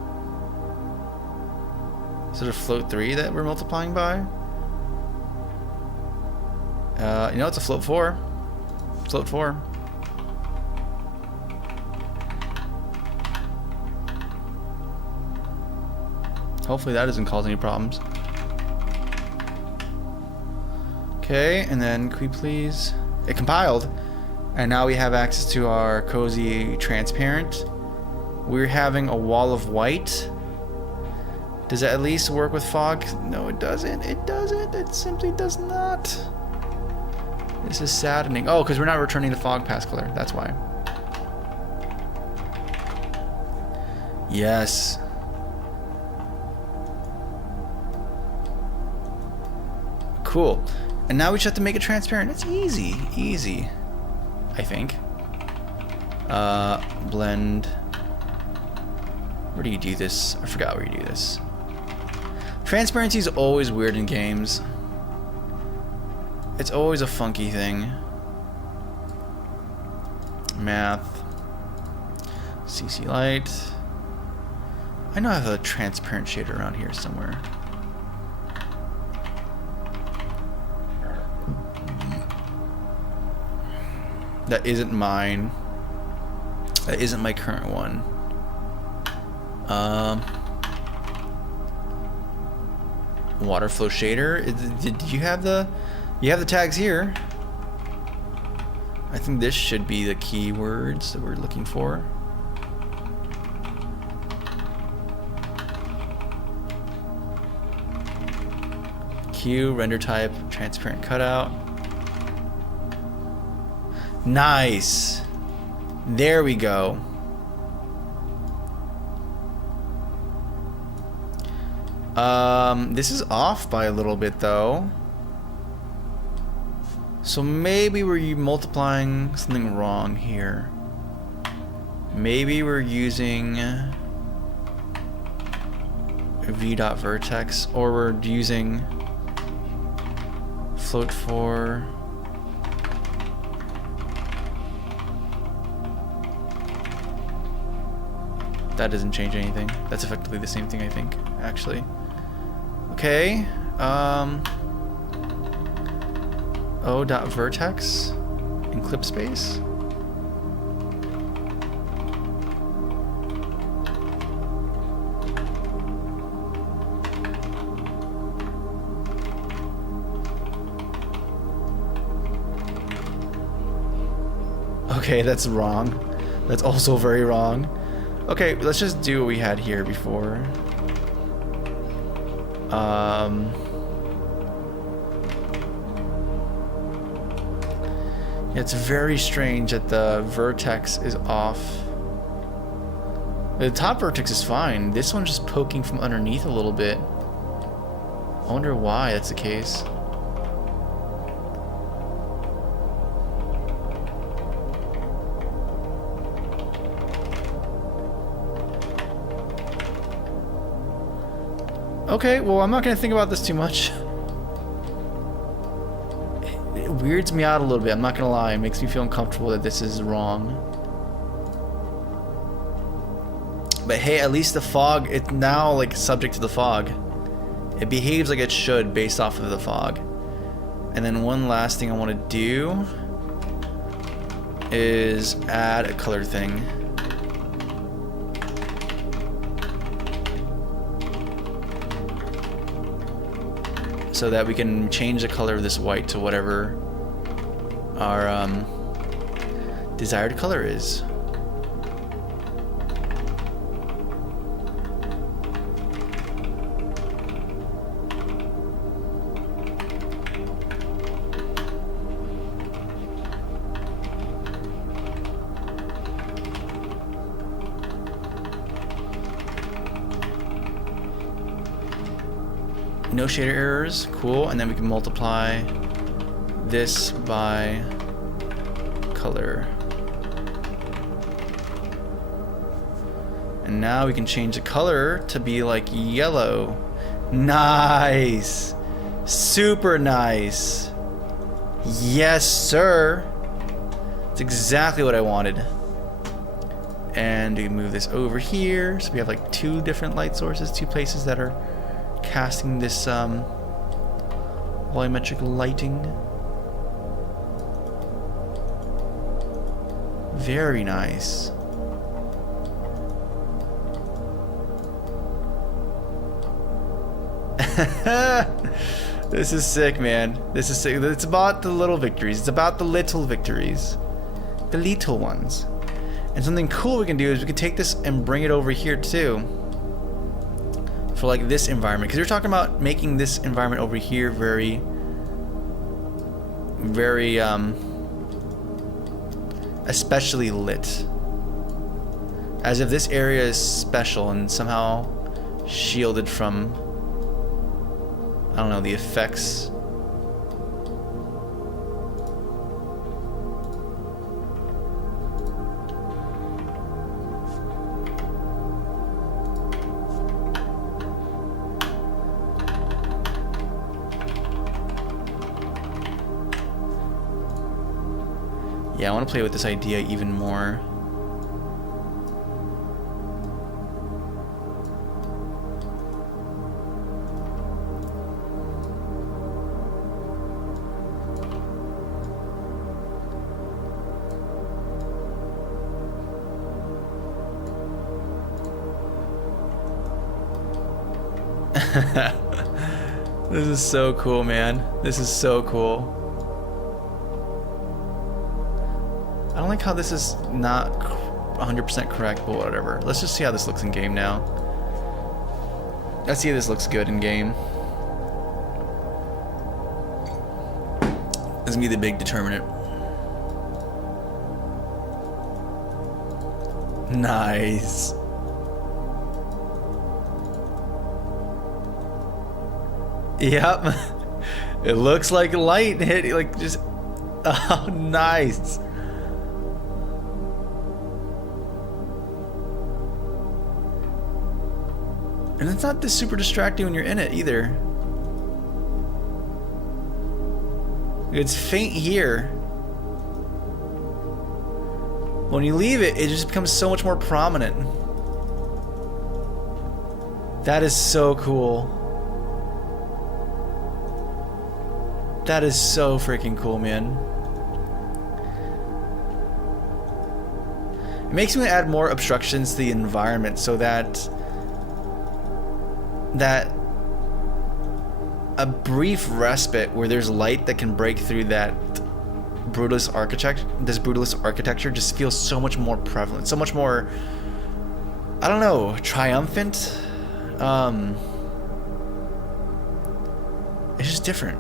sort of float 3 that we're multiplying by? You know, it's a float 4. Float 4. Hopefully that doesn't cause any problems. Okay, and then can we please... It compiled. And now we have access to our cozy transparent. We're having a wall of white. Does that at least work with fog? No, it doesn't. It doesn't. It simply does not. This is saddening. Oh, because we're not returning the fog pass color. That's why. Yes. Cool. And now we just have to make it transparent. It's easy. Easy. I think. Blend. Where do you do this? I forgot where you do this. Transparency is always weird in games. It's always a funky thing. Math. CC light. I know I have a transparent shader around here somewhere. That isn't mine. That isn't my current one. Water flow shader. Did you have the? You have the tags here. I think this should be the keywords that we're looking for. Q, render type, transparent cutout. Nice. There we go. This is off by a little bit though. So maybe we're multiplying something wrong here. Maybe we're using v.vertex, or we're using float for. That doesn't change anything. That's effectively the same thing, I think, actually. Okay. O.vertex in clip space. Okay, that's wrong. That's also very wrong. Okay, let's just do what we had here before. It's very strange that the vertex is off. The top vertex is fine. This one's just poking from underneath a little bit. I wonder why that's the case. Okay, well, I'm not gonna think about this too much. It weirds me out a little bit, I'm not gonna lie. It makes me feel uncomfortable that this is wrong. But hey, at least the fog, it's now like subject to the fog. It behaves like it should based off of the fog. And then one last thing I want to do is add a color thing. So that we can change the color of this white to whatever our desired color is. No shader errors, cool. And then we can multiply this by color. And now we can change the color to be like yellow. Nice. Super nice. Yes, sir. It's exactly what I wanted. And we move this over here. So we have like two different light sources, two places that are casting this volumetric lighting. Very nice. This is sick, man. This is sick. It's about the little victories. It's about the little victories. The little ones. And something cool we can do is we can take this and bring it over here too. For like this environment, because you're talking about making this environment over here very especially lit, as if this area is special and somehow shielded from, I don't know, the effects. Yeah, I want to play with this idea even more. This is so cool, man. This is so cool. I don't like how this is not 100% correct, but whatever. Let's just see how this looks in game now. Let's see if this looks good in game. This is gonna be the big determinant. Nice. Yep. It looks like light hit, like just, oh, nice. And it's not this super distracting when you're in it either. It's faint here. When you leave it, it just becomes so much more prominent. That is so cool. That is so freaking cool, man. It makes me add more obstructions to the environment so that a brief respite where there's light that can break through that brutalist architecture just feels so much more prevalent, so much more, I don't know, triumphant. It's just different.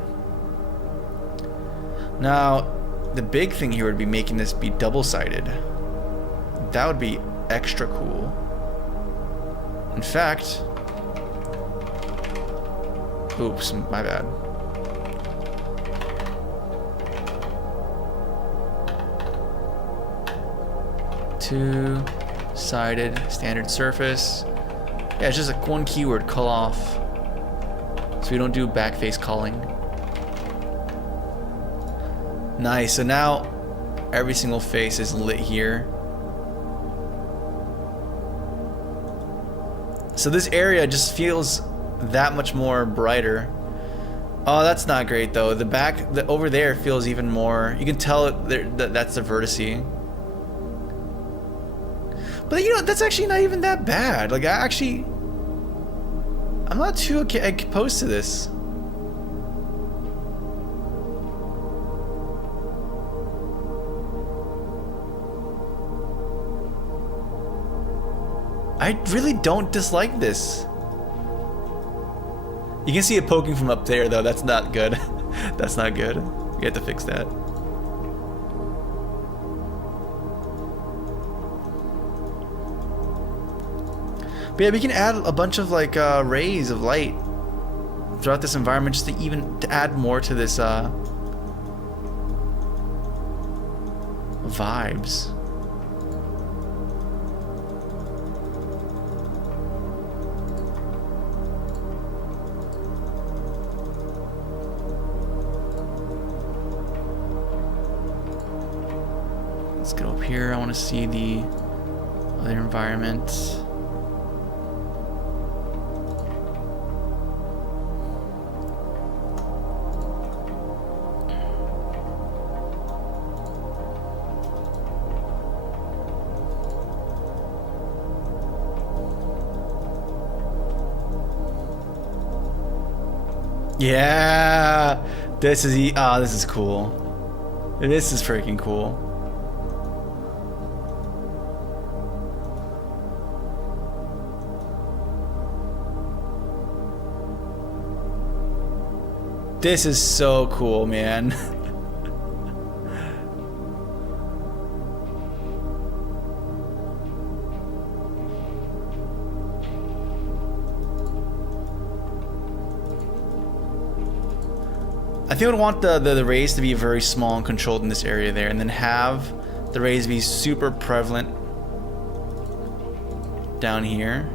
Now, the big thing here would be making this be double-sided. That would be extra cool. In fact, oops, my bad. Two-sided standard surface. Yeah, it's just like one keyword, cull off. So we don't do backface culling. Nice, so now every single face is lit here. So this area just feels that much more brighter. Oh, that's not great though. The back, over there feels even more, you can tell that's the vertice. But you know, that's actually not even that bad. Like I'm not too opposed to this. I really don't dislike this. You can see it poking from up there though, that's not good. That's not good. We have to fix that. But yeah, we can add a bunch of like rays of light throughout this environment just to add more to this vibes. Let's go up here. I want to see the other environment. Yeah, this is cool. This is freaking cool. This is so cool, man. I think I would want the rays to be very small and controlled in this area there, and then have the rays be super prevalent down here.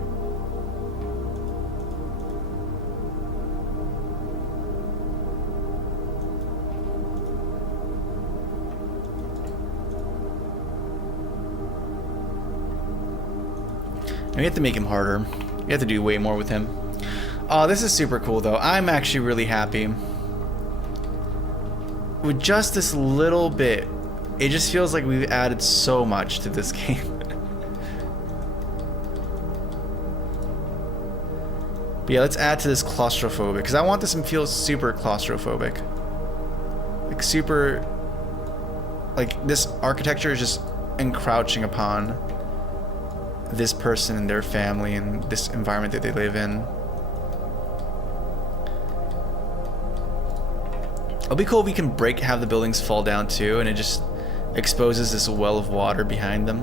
And we have to make him harder. We have to do way more with him. Oh, this is super cool though. I'm actually really happy. With just this little bit, it just feels like we've added so much to this game. But yeah, let's add to this claustrophobic, because I want this to feel super claustrophobic. Like super, like this architecture is just encroaching upon this person and their family and this environment that they live in. It'll be cool if we can have the buildings fall down too, and it just exposes this well of water behind them.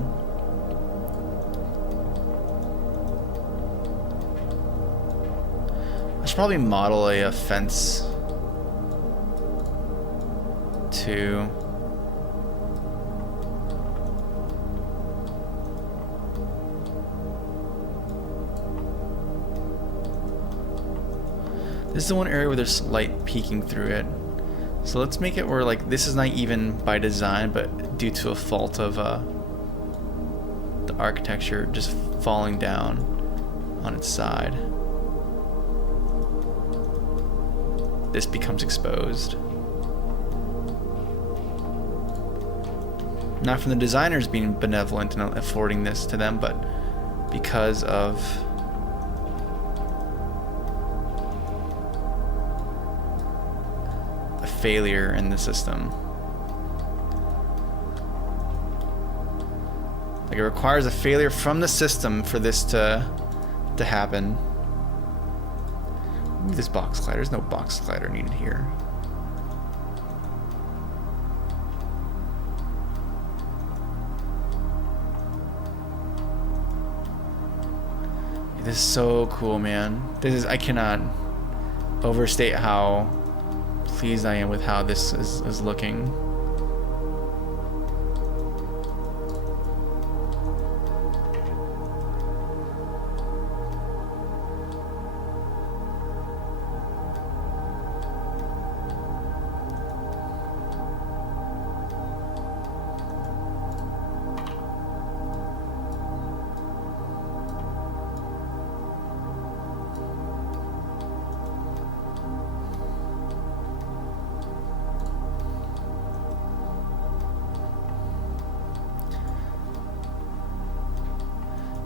should probably model a fence too. This is the one area where there's light peeking through it. So let's make it where like this is not even by design, but due to a fault of the architecture just falling down on its side. This becomes exposed. Not from the designers being benevolent and affording this to them, but because of a failure in the system. Like, it requires a failure from the system for this to happen. Move this box collider. There's no box collider needed here. This is so cool, man. I cannot overstate how pleased I am with how this is looking.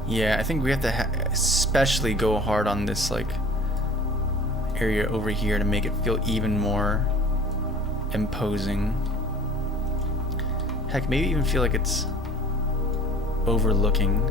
Yeah, I think we have to especially go hard on this like area over here to make it feel even more imposing. Heck, maybe even feel like it's overlooking.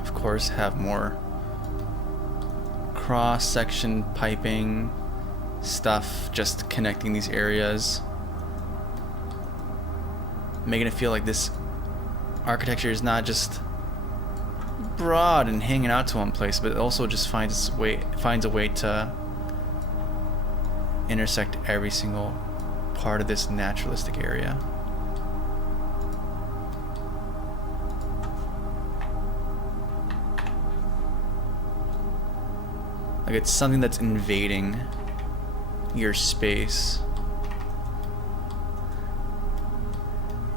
Of course, have more cross-section piping stuff just connecting these areas, making it feel like this architecture is not just broad and hanging out to one place, but it also just finds a way to intersect every single part of this naturalistic area. Like, it's something that's invading your space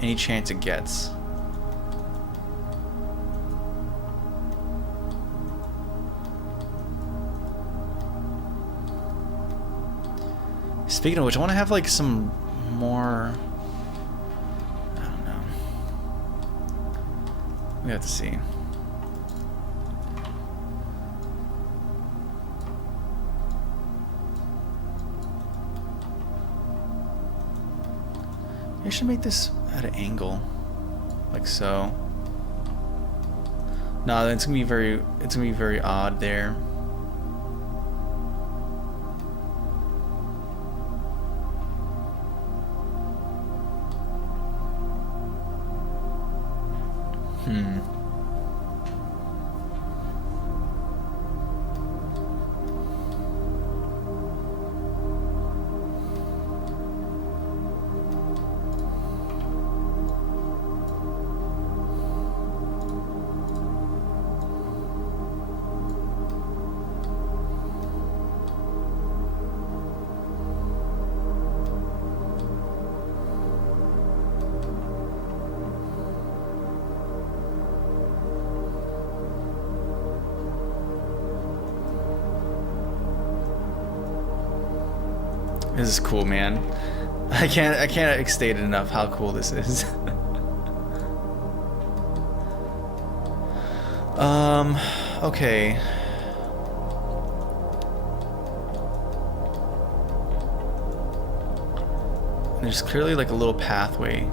any chance it gets. Speaking of which, I want to have like some more, I don't know, we have to see. I should make this at an angle, like so. No, it's gonna be very odd there. This is cool, man. I can't state it enough how cool this is. Okay. There's clearly like a little pathway.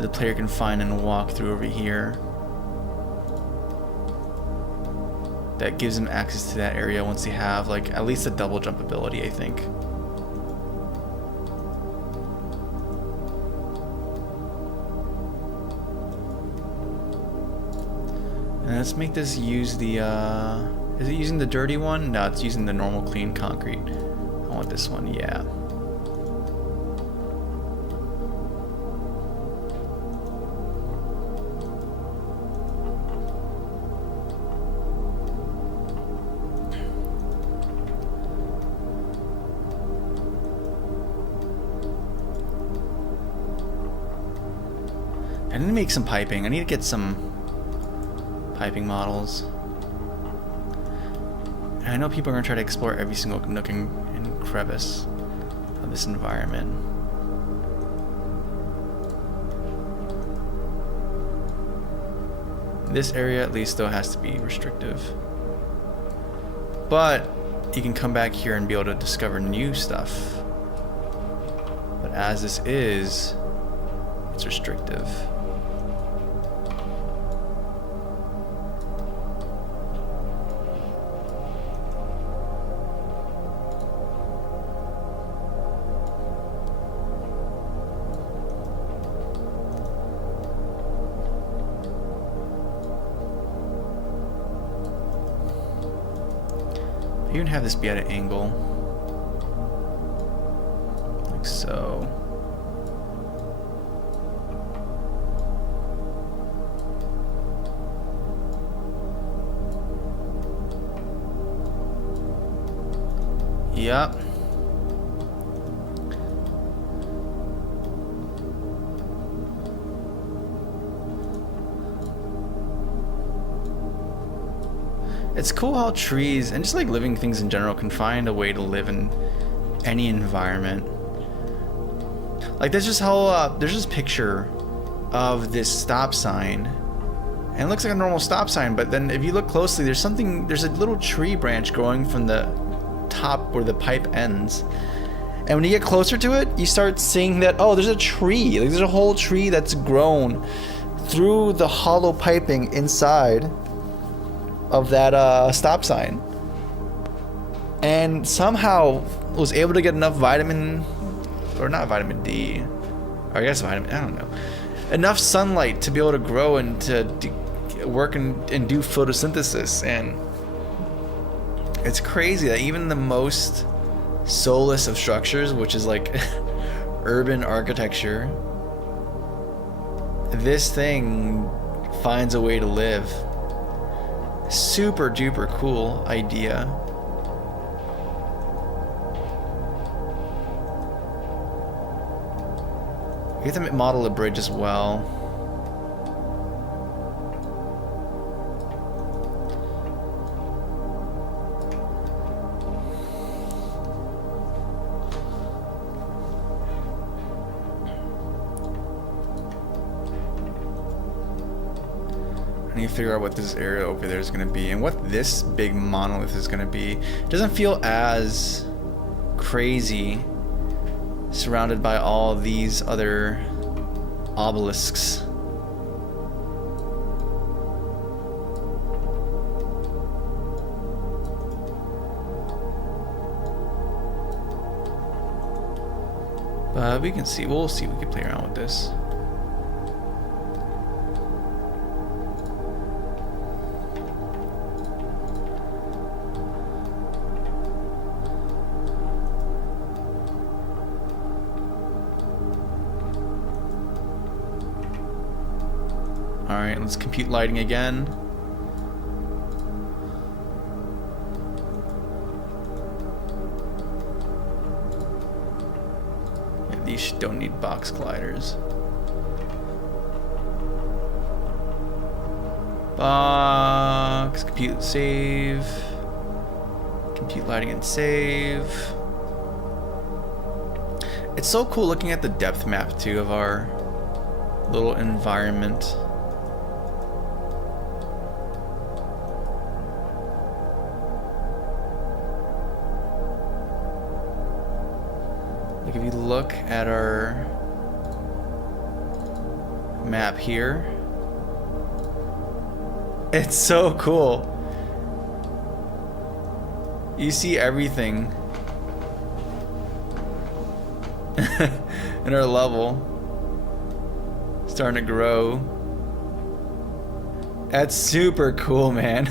The player can find and walk through over here. That gives them access to that area once they have like at least a double jump ability, I think. And let's make this use the is it using the dirty one? No, it's using the normal clean concrete. I want this one, yeah. I need to make some piping. I need to get some piping models. And I know people are going to try to explore every single nook and crevice of this environment. This area at least though has to be restrictive. But you can come back here and be able to discover new stuff. But as this is, it's restrictive. You can have this be at an angle, like so. Yep. It's cool how trees and just like living things in general can find a way to live in any environment. Like there's just how there's this picture of this stop sign, and it looks like a normal stop sign, but then if you look closely, there's a little tree branch growing from the top where the pipe ends. And when you get closer to it, you start seeing that, oh, there's a tree. Like there's a whole tree that's grown through the hollow piping inside of that stop sign, and somehow was able to get enough vitamin, or not vitamin D, or I guess vitamin, I don't know, enough sunlight to be able to grow and to work and do photosynthesis. And it's crazy that even the most soulless of structures, which is like urban architecture, this thing finds a way to live. Super duper cool idea. You have to model a bridge as well. I need to figure out what this area over there is going to be and what this big monolith is going to be. It doesn't feel as crazy surrounded by all these other obelisks. But we can see, we'll see, we can play around with this. Alright, let's compute lighting again. Yeah, these don't need box gliders. Box, compute, save. Compute lighting and save. It's so cool looking at the depth map too of our little environment. Like if you look at our map here, it's so cool. You see everything in our level starting to grow. That's super cool, man.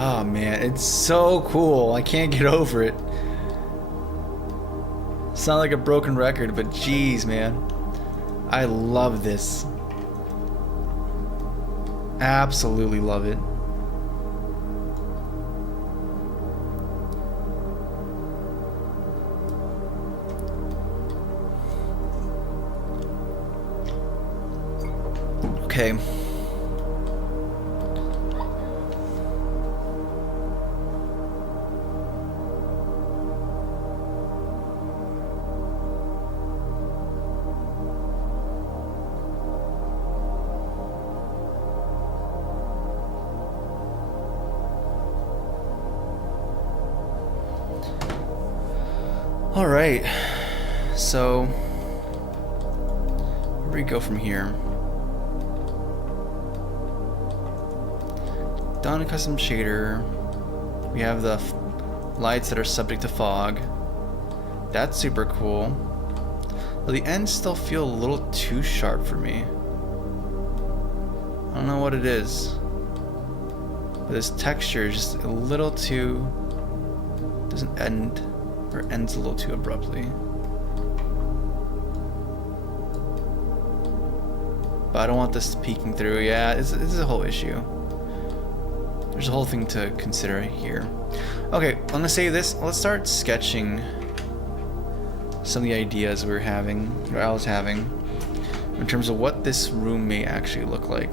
Oh man, it's so cool. I can't get over it. Sound like a broken record, but geez, man. I love this. Absolutely love it. Okay. All right, so where do we go from here? Done custom shader. We have the lights that are subject to fog. That's super cool. But the ends still feel a little too sharp for me. I don't know what it is. But this texture is just a little too, doesn't end, or ends a little too abruptly. But I don't want this peeking through. Yeah, this is a whole issue. There's a whole thing to consider here. Okay, I'm gonna save this. Let's start sketching some of the ideas we're having, or I was having, in terms of what this room may actually look like.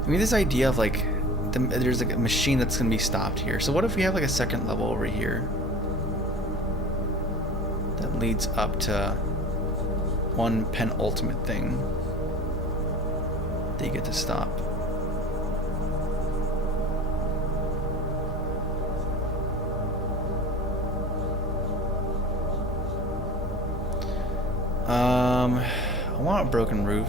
I mean, this idea of like, there's like a machine that's gonna be stopped here. So what if we have like a second level over here that leads up to one penultimate thing that you get to stop? I want a broken roof.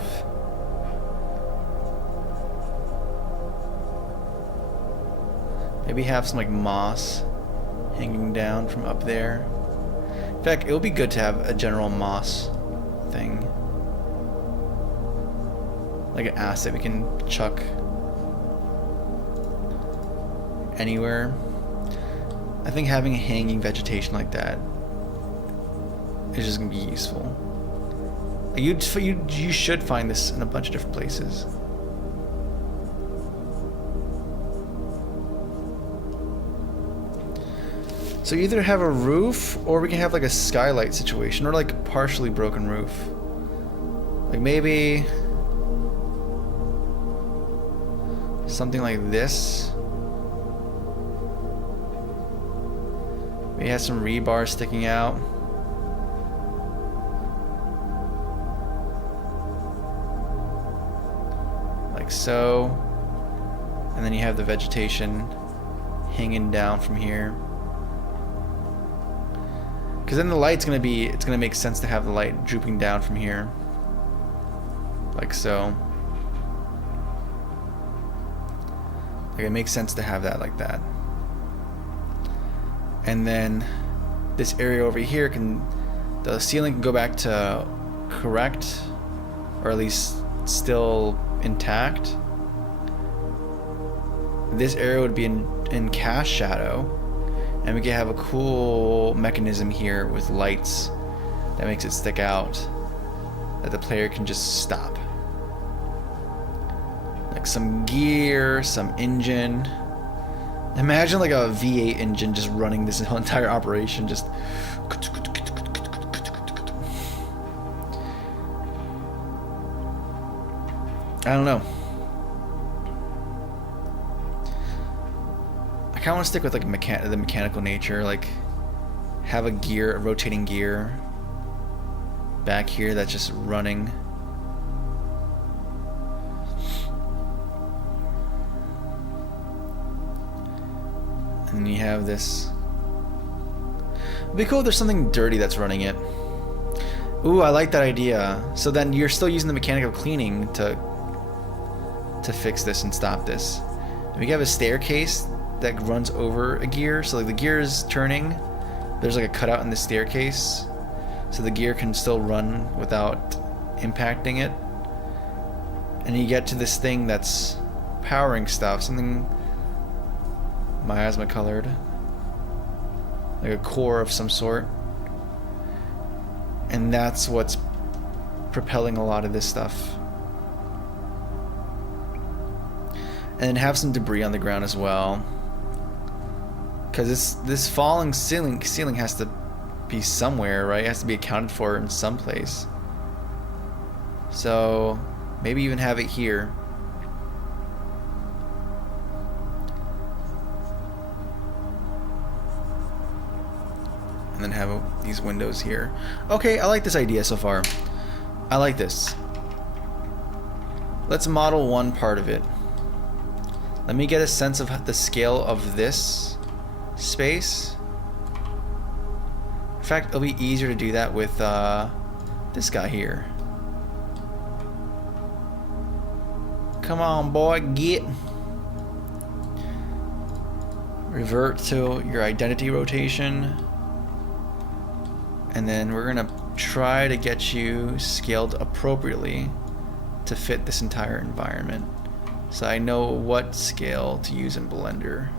Maybe have some like moss hanging down from up there. In fact, it would be good to have a general moss thing, like an asset we can chuck anywhere. I think having hanging vegetation like that is just gonna be useful. You should find this in a bunch of different places. So you either have a roof, or we can have like a skylight situation, or like a partially broken roof. Like maybe something like this. Maybe it has some rebar sticking out. Like so. And then you have the vegetation hanging down from here. Because then the light's gonna be, it's gonna make sense to have the light drooping down from here. Like so. Like it makes sense to have that like that. And then this area over here the ceiling can go back to correct or at least still intact. This area would be in cast shadow, and we could have a cool mechanism here with lights that makes it stick out, that the player can just stop. Like some gear, some engine. Imagine like a V8 engine just running this whole entire operation, just I don't know. I kind of want to stick with like the mechanical nature, like have a gear, a rotating gear back here that's just running. And you have this. It'd be cool if there's something dirty that's running it. Ooh, I like that idea. So then you're still using the mechanic of cleaning to fix this and stop this. And we have a staircase that runs over a gear, so like the gear is turning, there's like a cutout in the staircase, so the gear can still run without impacting it. And you get to this thing that's powering stuff, something miasma colored, like a core of some sort, and that's what's propelling a lot of this stuff. And then have some debris on the ground as well, because this falling ceiling has to be somewhere, right? It has to be accounted for in some place. So maybe even have it here. And then have these windows here. Okay, I like this idea so far. I like this. Let's model one part of it. Let me get a sense of the scale of this space. In fact, it'll be easier to do that with this guy here. Come on, boy, get. Revert to your identity rotation. And then we're gonna try to get you scaled appropriately to fit this entire environment. So I know what scale to use in Blender.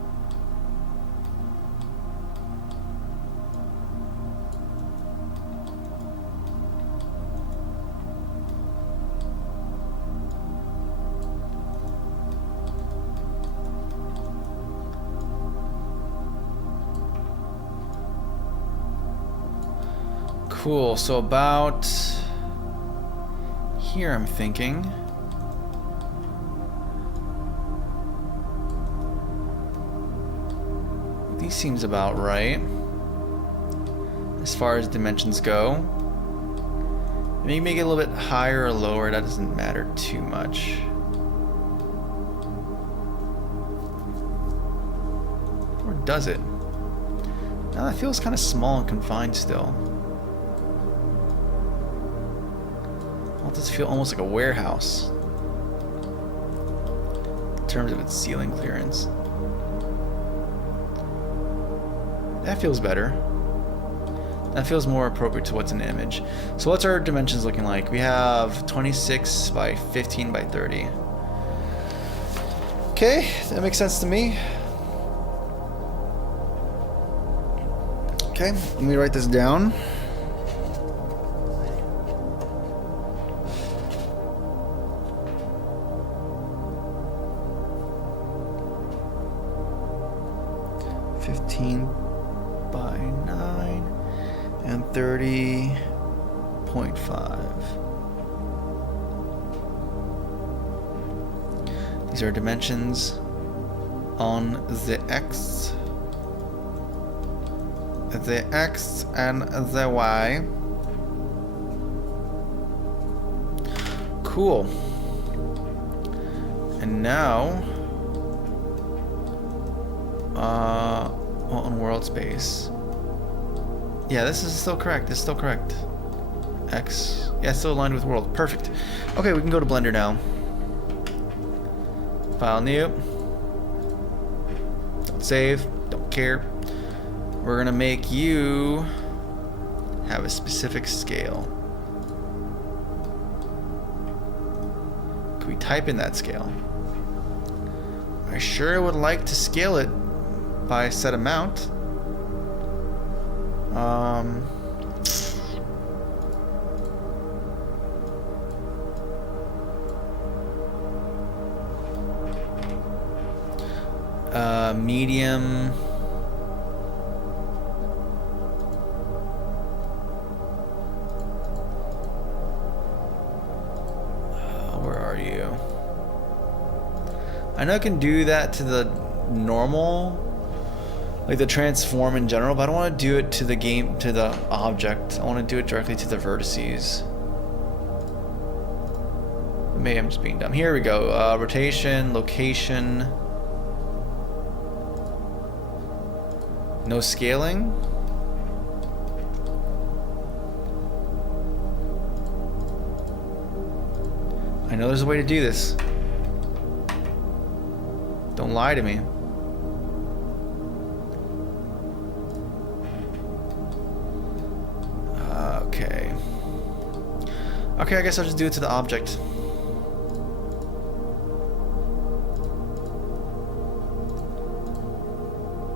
Cool, so about here I'm thinking. These seems about right as far as dimensions go. Maybe make it a little bit higher or lower, that doesn't matter too much. Or does it? No, that feels kind of small and confined still. Well, it does feel almost like a warehouse in terms of its ceiling clearance. That feels better. That feels more appropriate to what's in the image. So what's our dimensions looking like? We have 26 by 15 by 30. Okay, that makes sense to me. Okay, let me write this down. By 9 and 30.5. These are dimensions on the X and the Y. Cool. And now on world space. Yeah, this is still correct. This is still correct. X. Yeah, it's still aligned with world. Perfect. Okay, we can go to Blender now. File new. Don't save. Don't care. We're gonna make you have a specific scale. we type in that scale? I sure would like to scale it by a set amount. Medium. Where are you? I know I can do that to the normal, like the transform in general, but I don't want to do it to the game, to the object. I want to do it directly to the vertices. Maybe I'm just being dumb. Here we go. Rotation, location. No scaling. I know there's a way to do this. Don't lie to me. Okay. Okay, I guess I'll just do it to the object.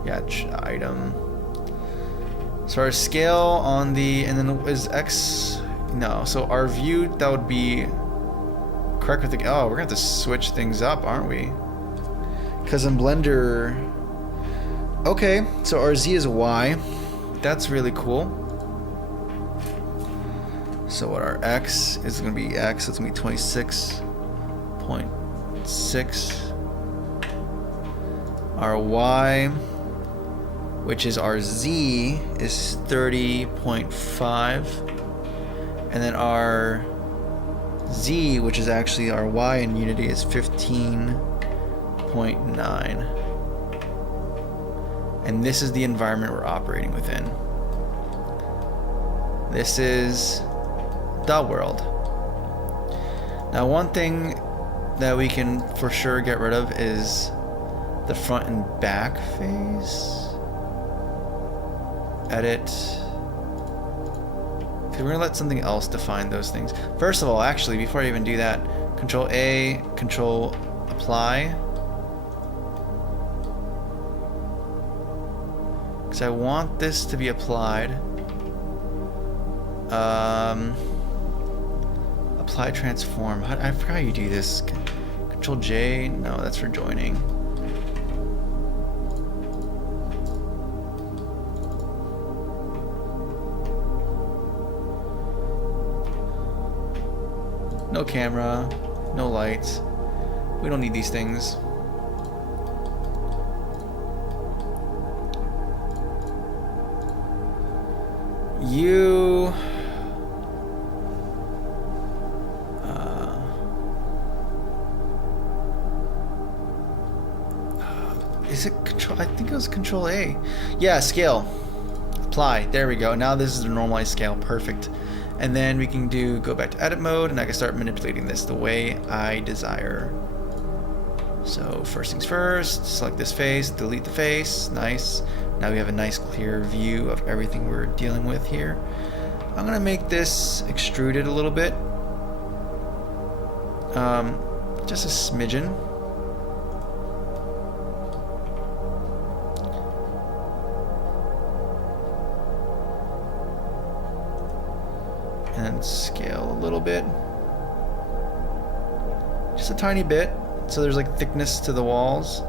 Yeah, item. So our scale on the, and then is X, no, so our view, that would be correct with the, oh, we're gonna have to switch things up, aren't we? Because in Blender, okay, so our Z is Y. That's really cool. So what our X is gonna be X, it's gonna be 26.6. Our Y, which is our Z, is 30.5. And then our Z, which is actually our Y in Unity, is 15.9. And this is the environment we're operating within. This is the world. Now, one thing that we can for sure get rid of is the front and back face. Edit. Okay, we're gonna let something else define those things. First of all, actually, before I even do that, Control A, Control Apply. Because I want this to be applied. Apply transform. I forgot how you do this. Control J. No, that's for joining. No camera, no lights. We don't need these things. You... is it control? I think it was Control A. Yeah, scale. Apply. There we go. Now this is the normalized scale. Perfect. And then we can go back to edit mode, and I can start manipulating this the way I desire. So first things first, select this face, delete the face. Nice. Now we have a nice clear view of everything we're dealing with here. I'm gonna make this extruded a little bit. Just a smidgen. And scale a little bit. Just a tiny bit. So there's like thickness to the walls.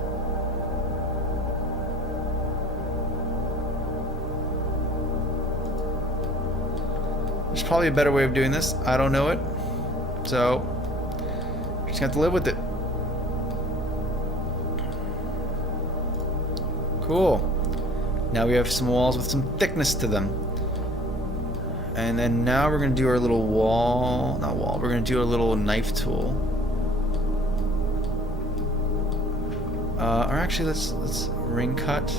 There's probably a better way of doing this. I don't know it. So, just gonna have to live with it. Cool. Now we have some walls with some thickness to them. And then now we're gonna do our little we're gonna do a little knife tool. Or actually let's ring cut.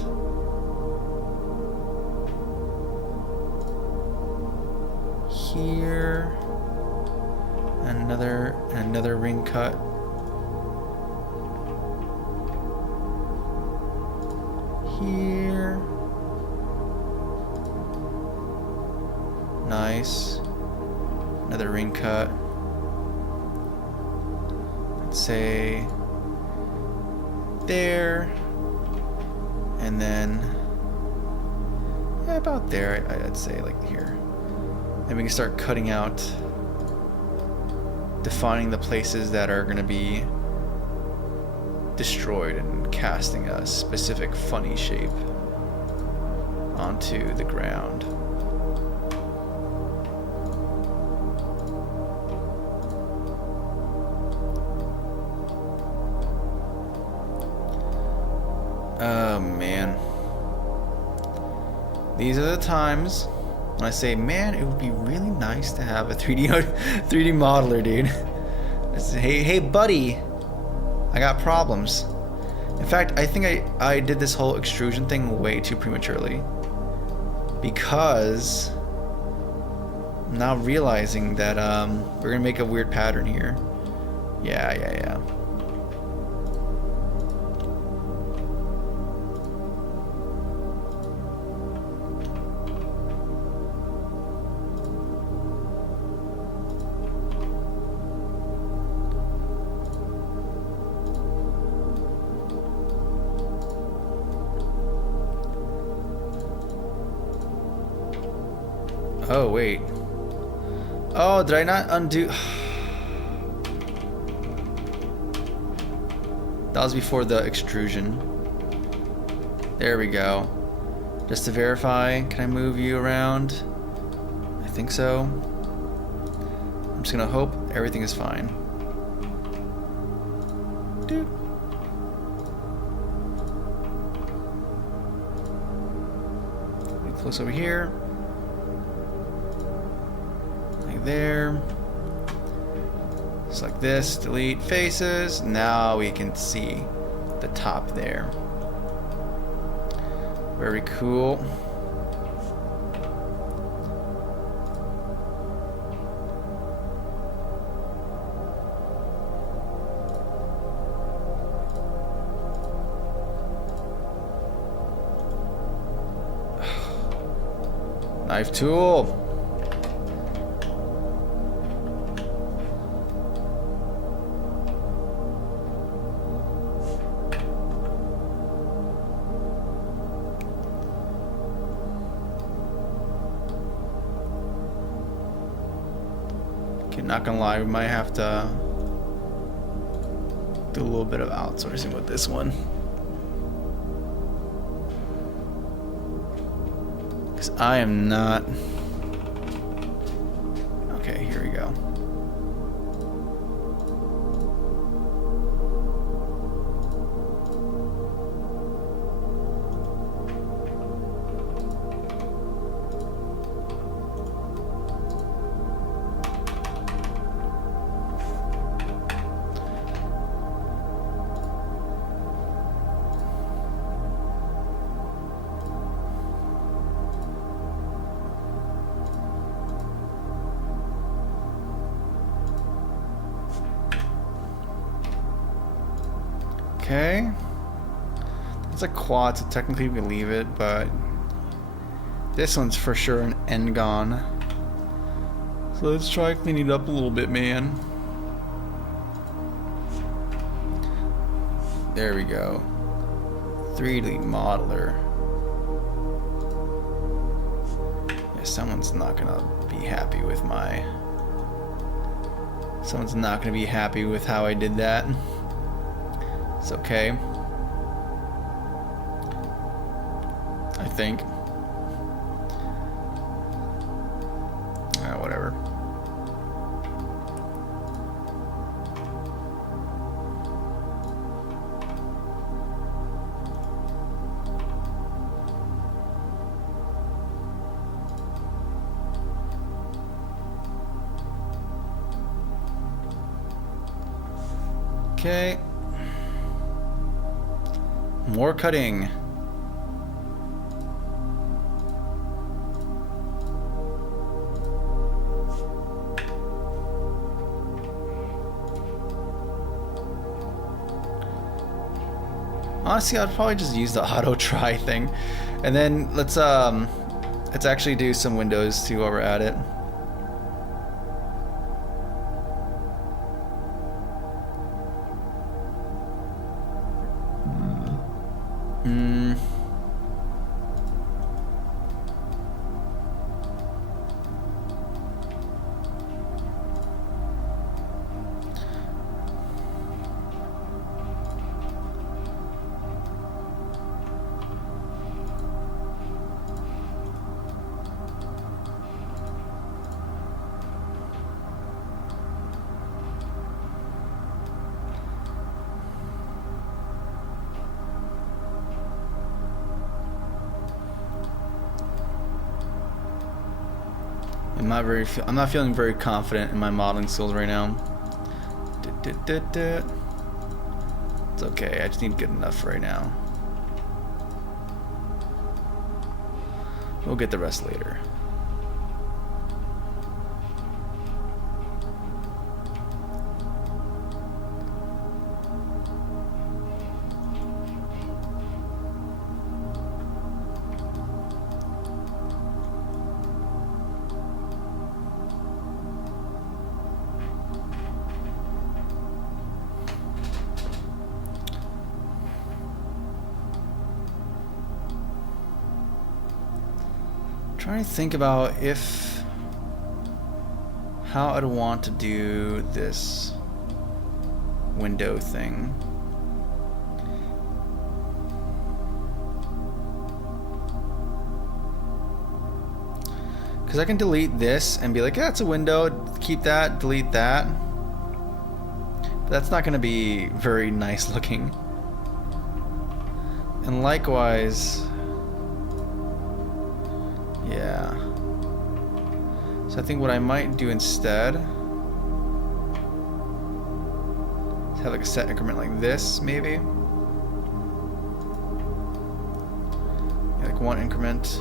Here. And another ring cut. Here. Nice. Another ring cut. say there, and then about there, I'd say like here. And we can start cutting out, defining the places that are going to be destroyed and casting a specific funny shape onto the ground. Oh man. These are the times when I say, man, it would be really nice to have a 3D modeler, dude. Hey buddy, I got problems. In fact, I think I did this whole extrusion thing way too prematurely, because I'm now realizing that we're gonna make a weird pattern here. Yeah. Oh, wait. Oh, did I not undo? That was before the extrusion. There we go. Just to verify, can I move you around? I think so. I'm just gonna hope everything is fine. Dude. Get close over here. There. Just like this, delete faces. Now we can see the top there. Very cool. Knife tool. Not gonna lie, we might have to do a little bit of outsourcing with this one, because I am not. Okay, here we go. Okay, it's a quad, so technically we can leave it, but this one's for sure an N-gon. So let's try cleaning it up a little bit, man. There we go. 3D modeler. Yeah, someone's not gonna be happy with Someone's not gonna be happy with how I did that. It's okay. I think. Whatever. Okay. More cutting. Honestly, I'd probably just use the auto try thing, and then let's actually do some windows too while we're at it. Mm. I'm not feeling very confident in my modeling skills right now. It's okay, I just need good enough right now. We'll get the rest later. Trying to think about how I'd want to do this window thing. Because I can delete this and be like, yeah, it's a window, keep that, delete that. But that's not going to be very nice looking. And likewise, yeah. So I think what I might do instead is have like a set increment like this, maybe. Yeah, like one increment.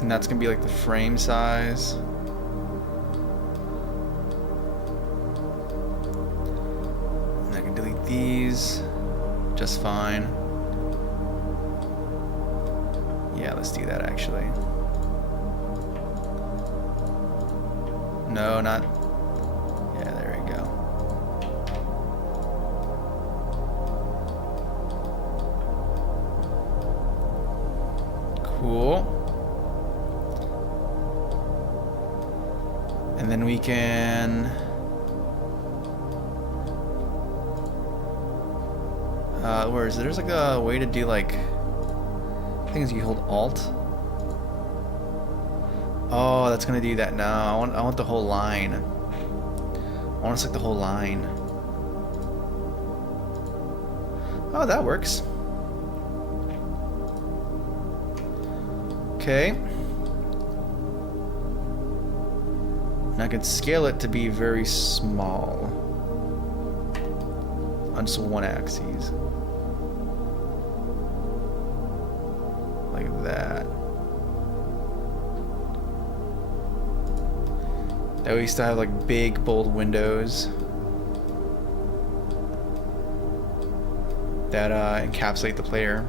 And that's gonna be like the frame size. And I can delete these just fine. Yeah, let's do that actually. No, not. Yeah, there we go. Cool. And then we can where is it? There's like a way to do like things you hold Alt. Oh, that's gonna do that now. I want the whole line. I want to select the whole line. Oh, that works. Okay. And I can scale it to be very small on just one axis. Like that. That way you still have like big, bold windows that encapsulate the player.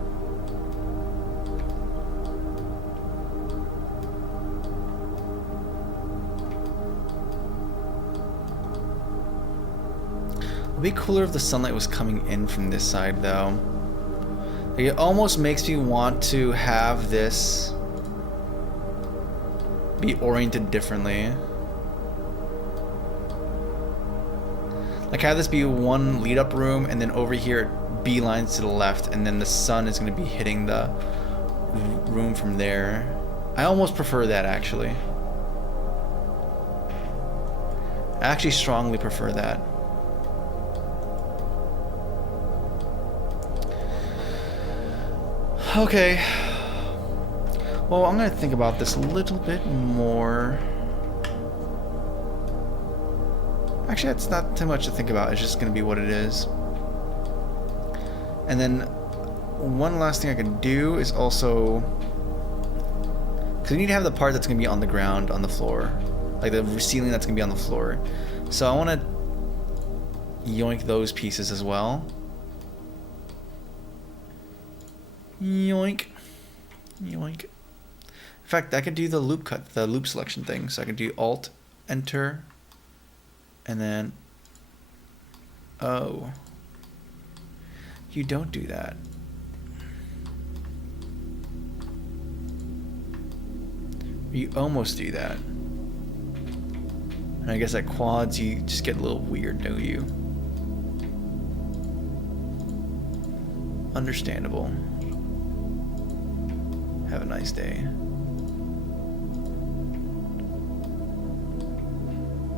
It'd be cooler if the sunlight was coming in from this side though. Like, it almost makes me want to have this be oriented differently. Like have this be one lead up room and then over here it beelines to the left and then the sun is going to be hitting the room from there. I almost prefer that actually. I actually strongly prefer that. Okay. Well, I'm going to think about this a little bit more. Actually, it's not too much to think about. It's just going to be what it is. And then one last thing I can do is also... because we need to have the part that's going to be on the ground, on the floor. Like the ceiling that's going to be on the floor. So I want to yoink those pieces as well. Yoink. Yoink. In fact, I could do the loop cut, the loop selection thing. So I could do Alt, Enter, and then... oh. you don't do that. You almost do that. And I guess at quads you just get a little weird, don't you? Understandable. Have a nice day.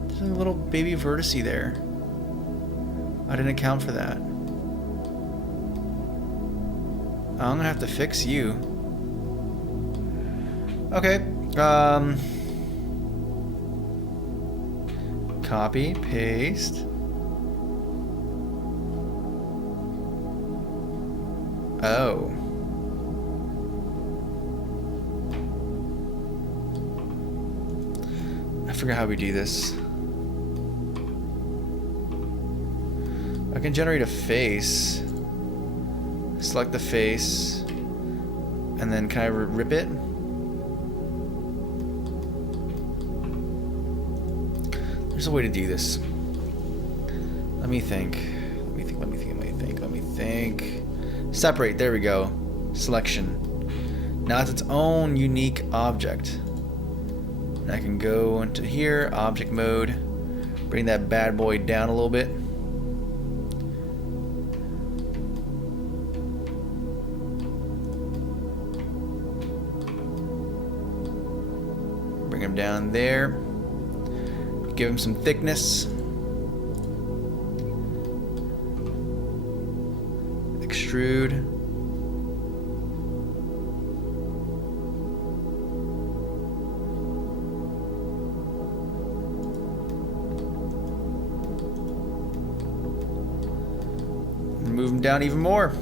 There's a little baby vertice there. I didn't account for that. I'm gonna have to fix you. Okay. Copy, paste. Oh. I forgot how we do this. I can generate a face. Select the face. And then can I rip it? There's a way to do this. Let me think. Separate, there we go. Selection. Now it's its own unique object. And I can go into here, object mode, bring that bad boy down a little bit. Bring him down there. Give him some thickness. Extrude. And move him down even more.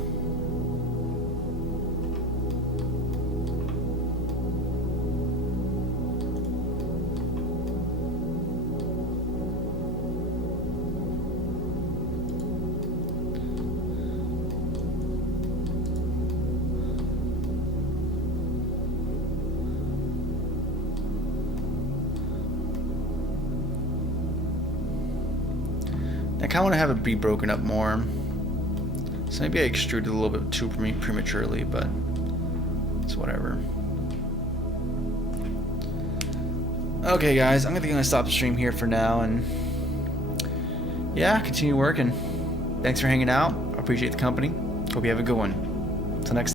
I kind of want to have it be broken up more. So maybe I extruded a little bit too prematurely, but it's whatever. Okay, guys, I'm gonna stop the stream here for now, and yeah, continue working. Thanks for hanging out. I appreciate the company. Hope you have a good one. Till next time.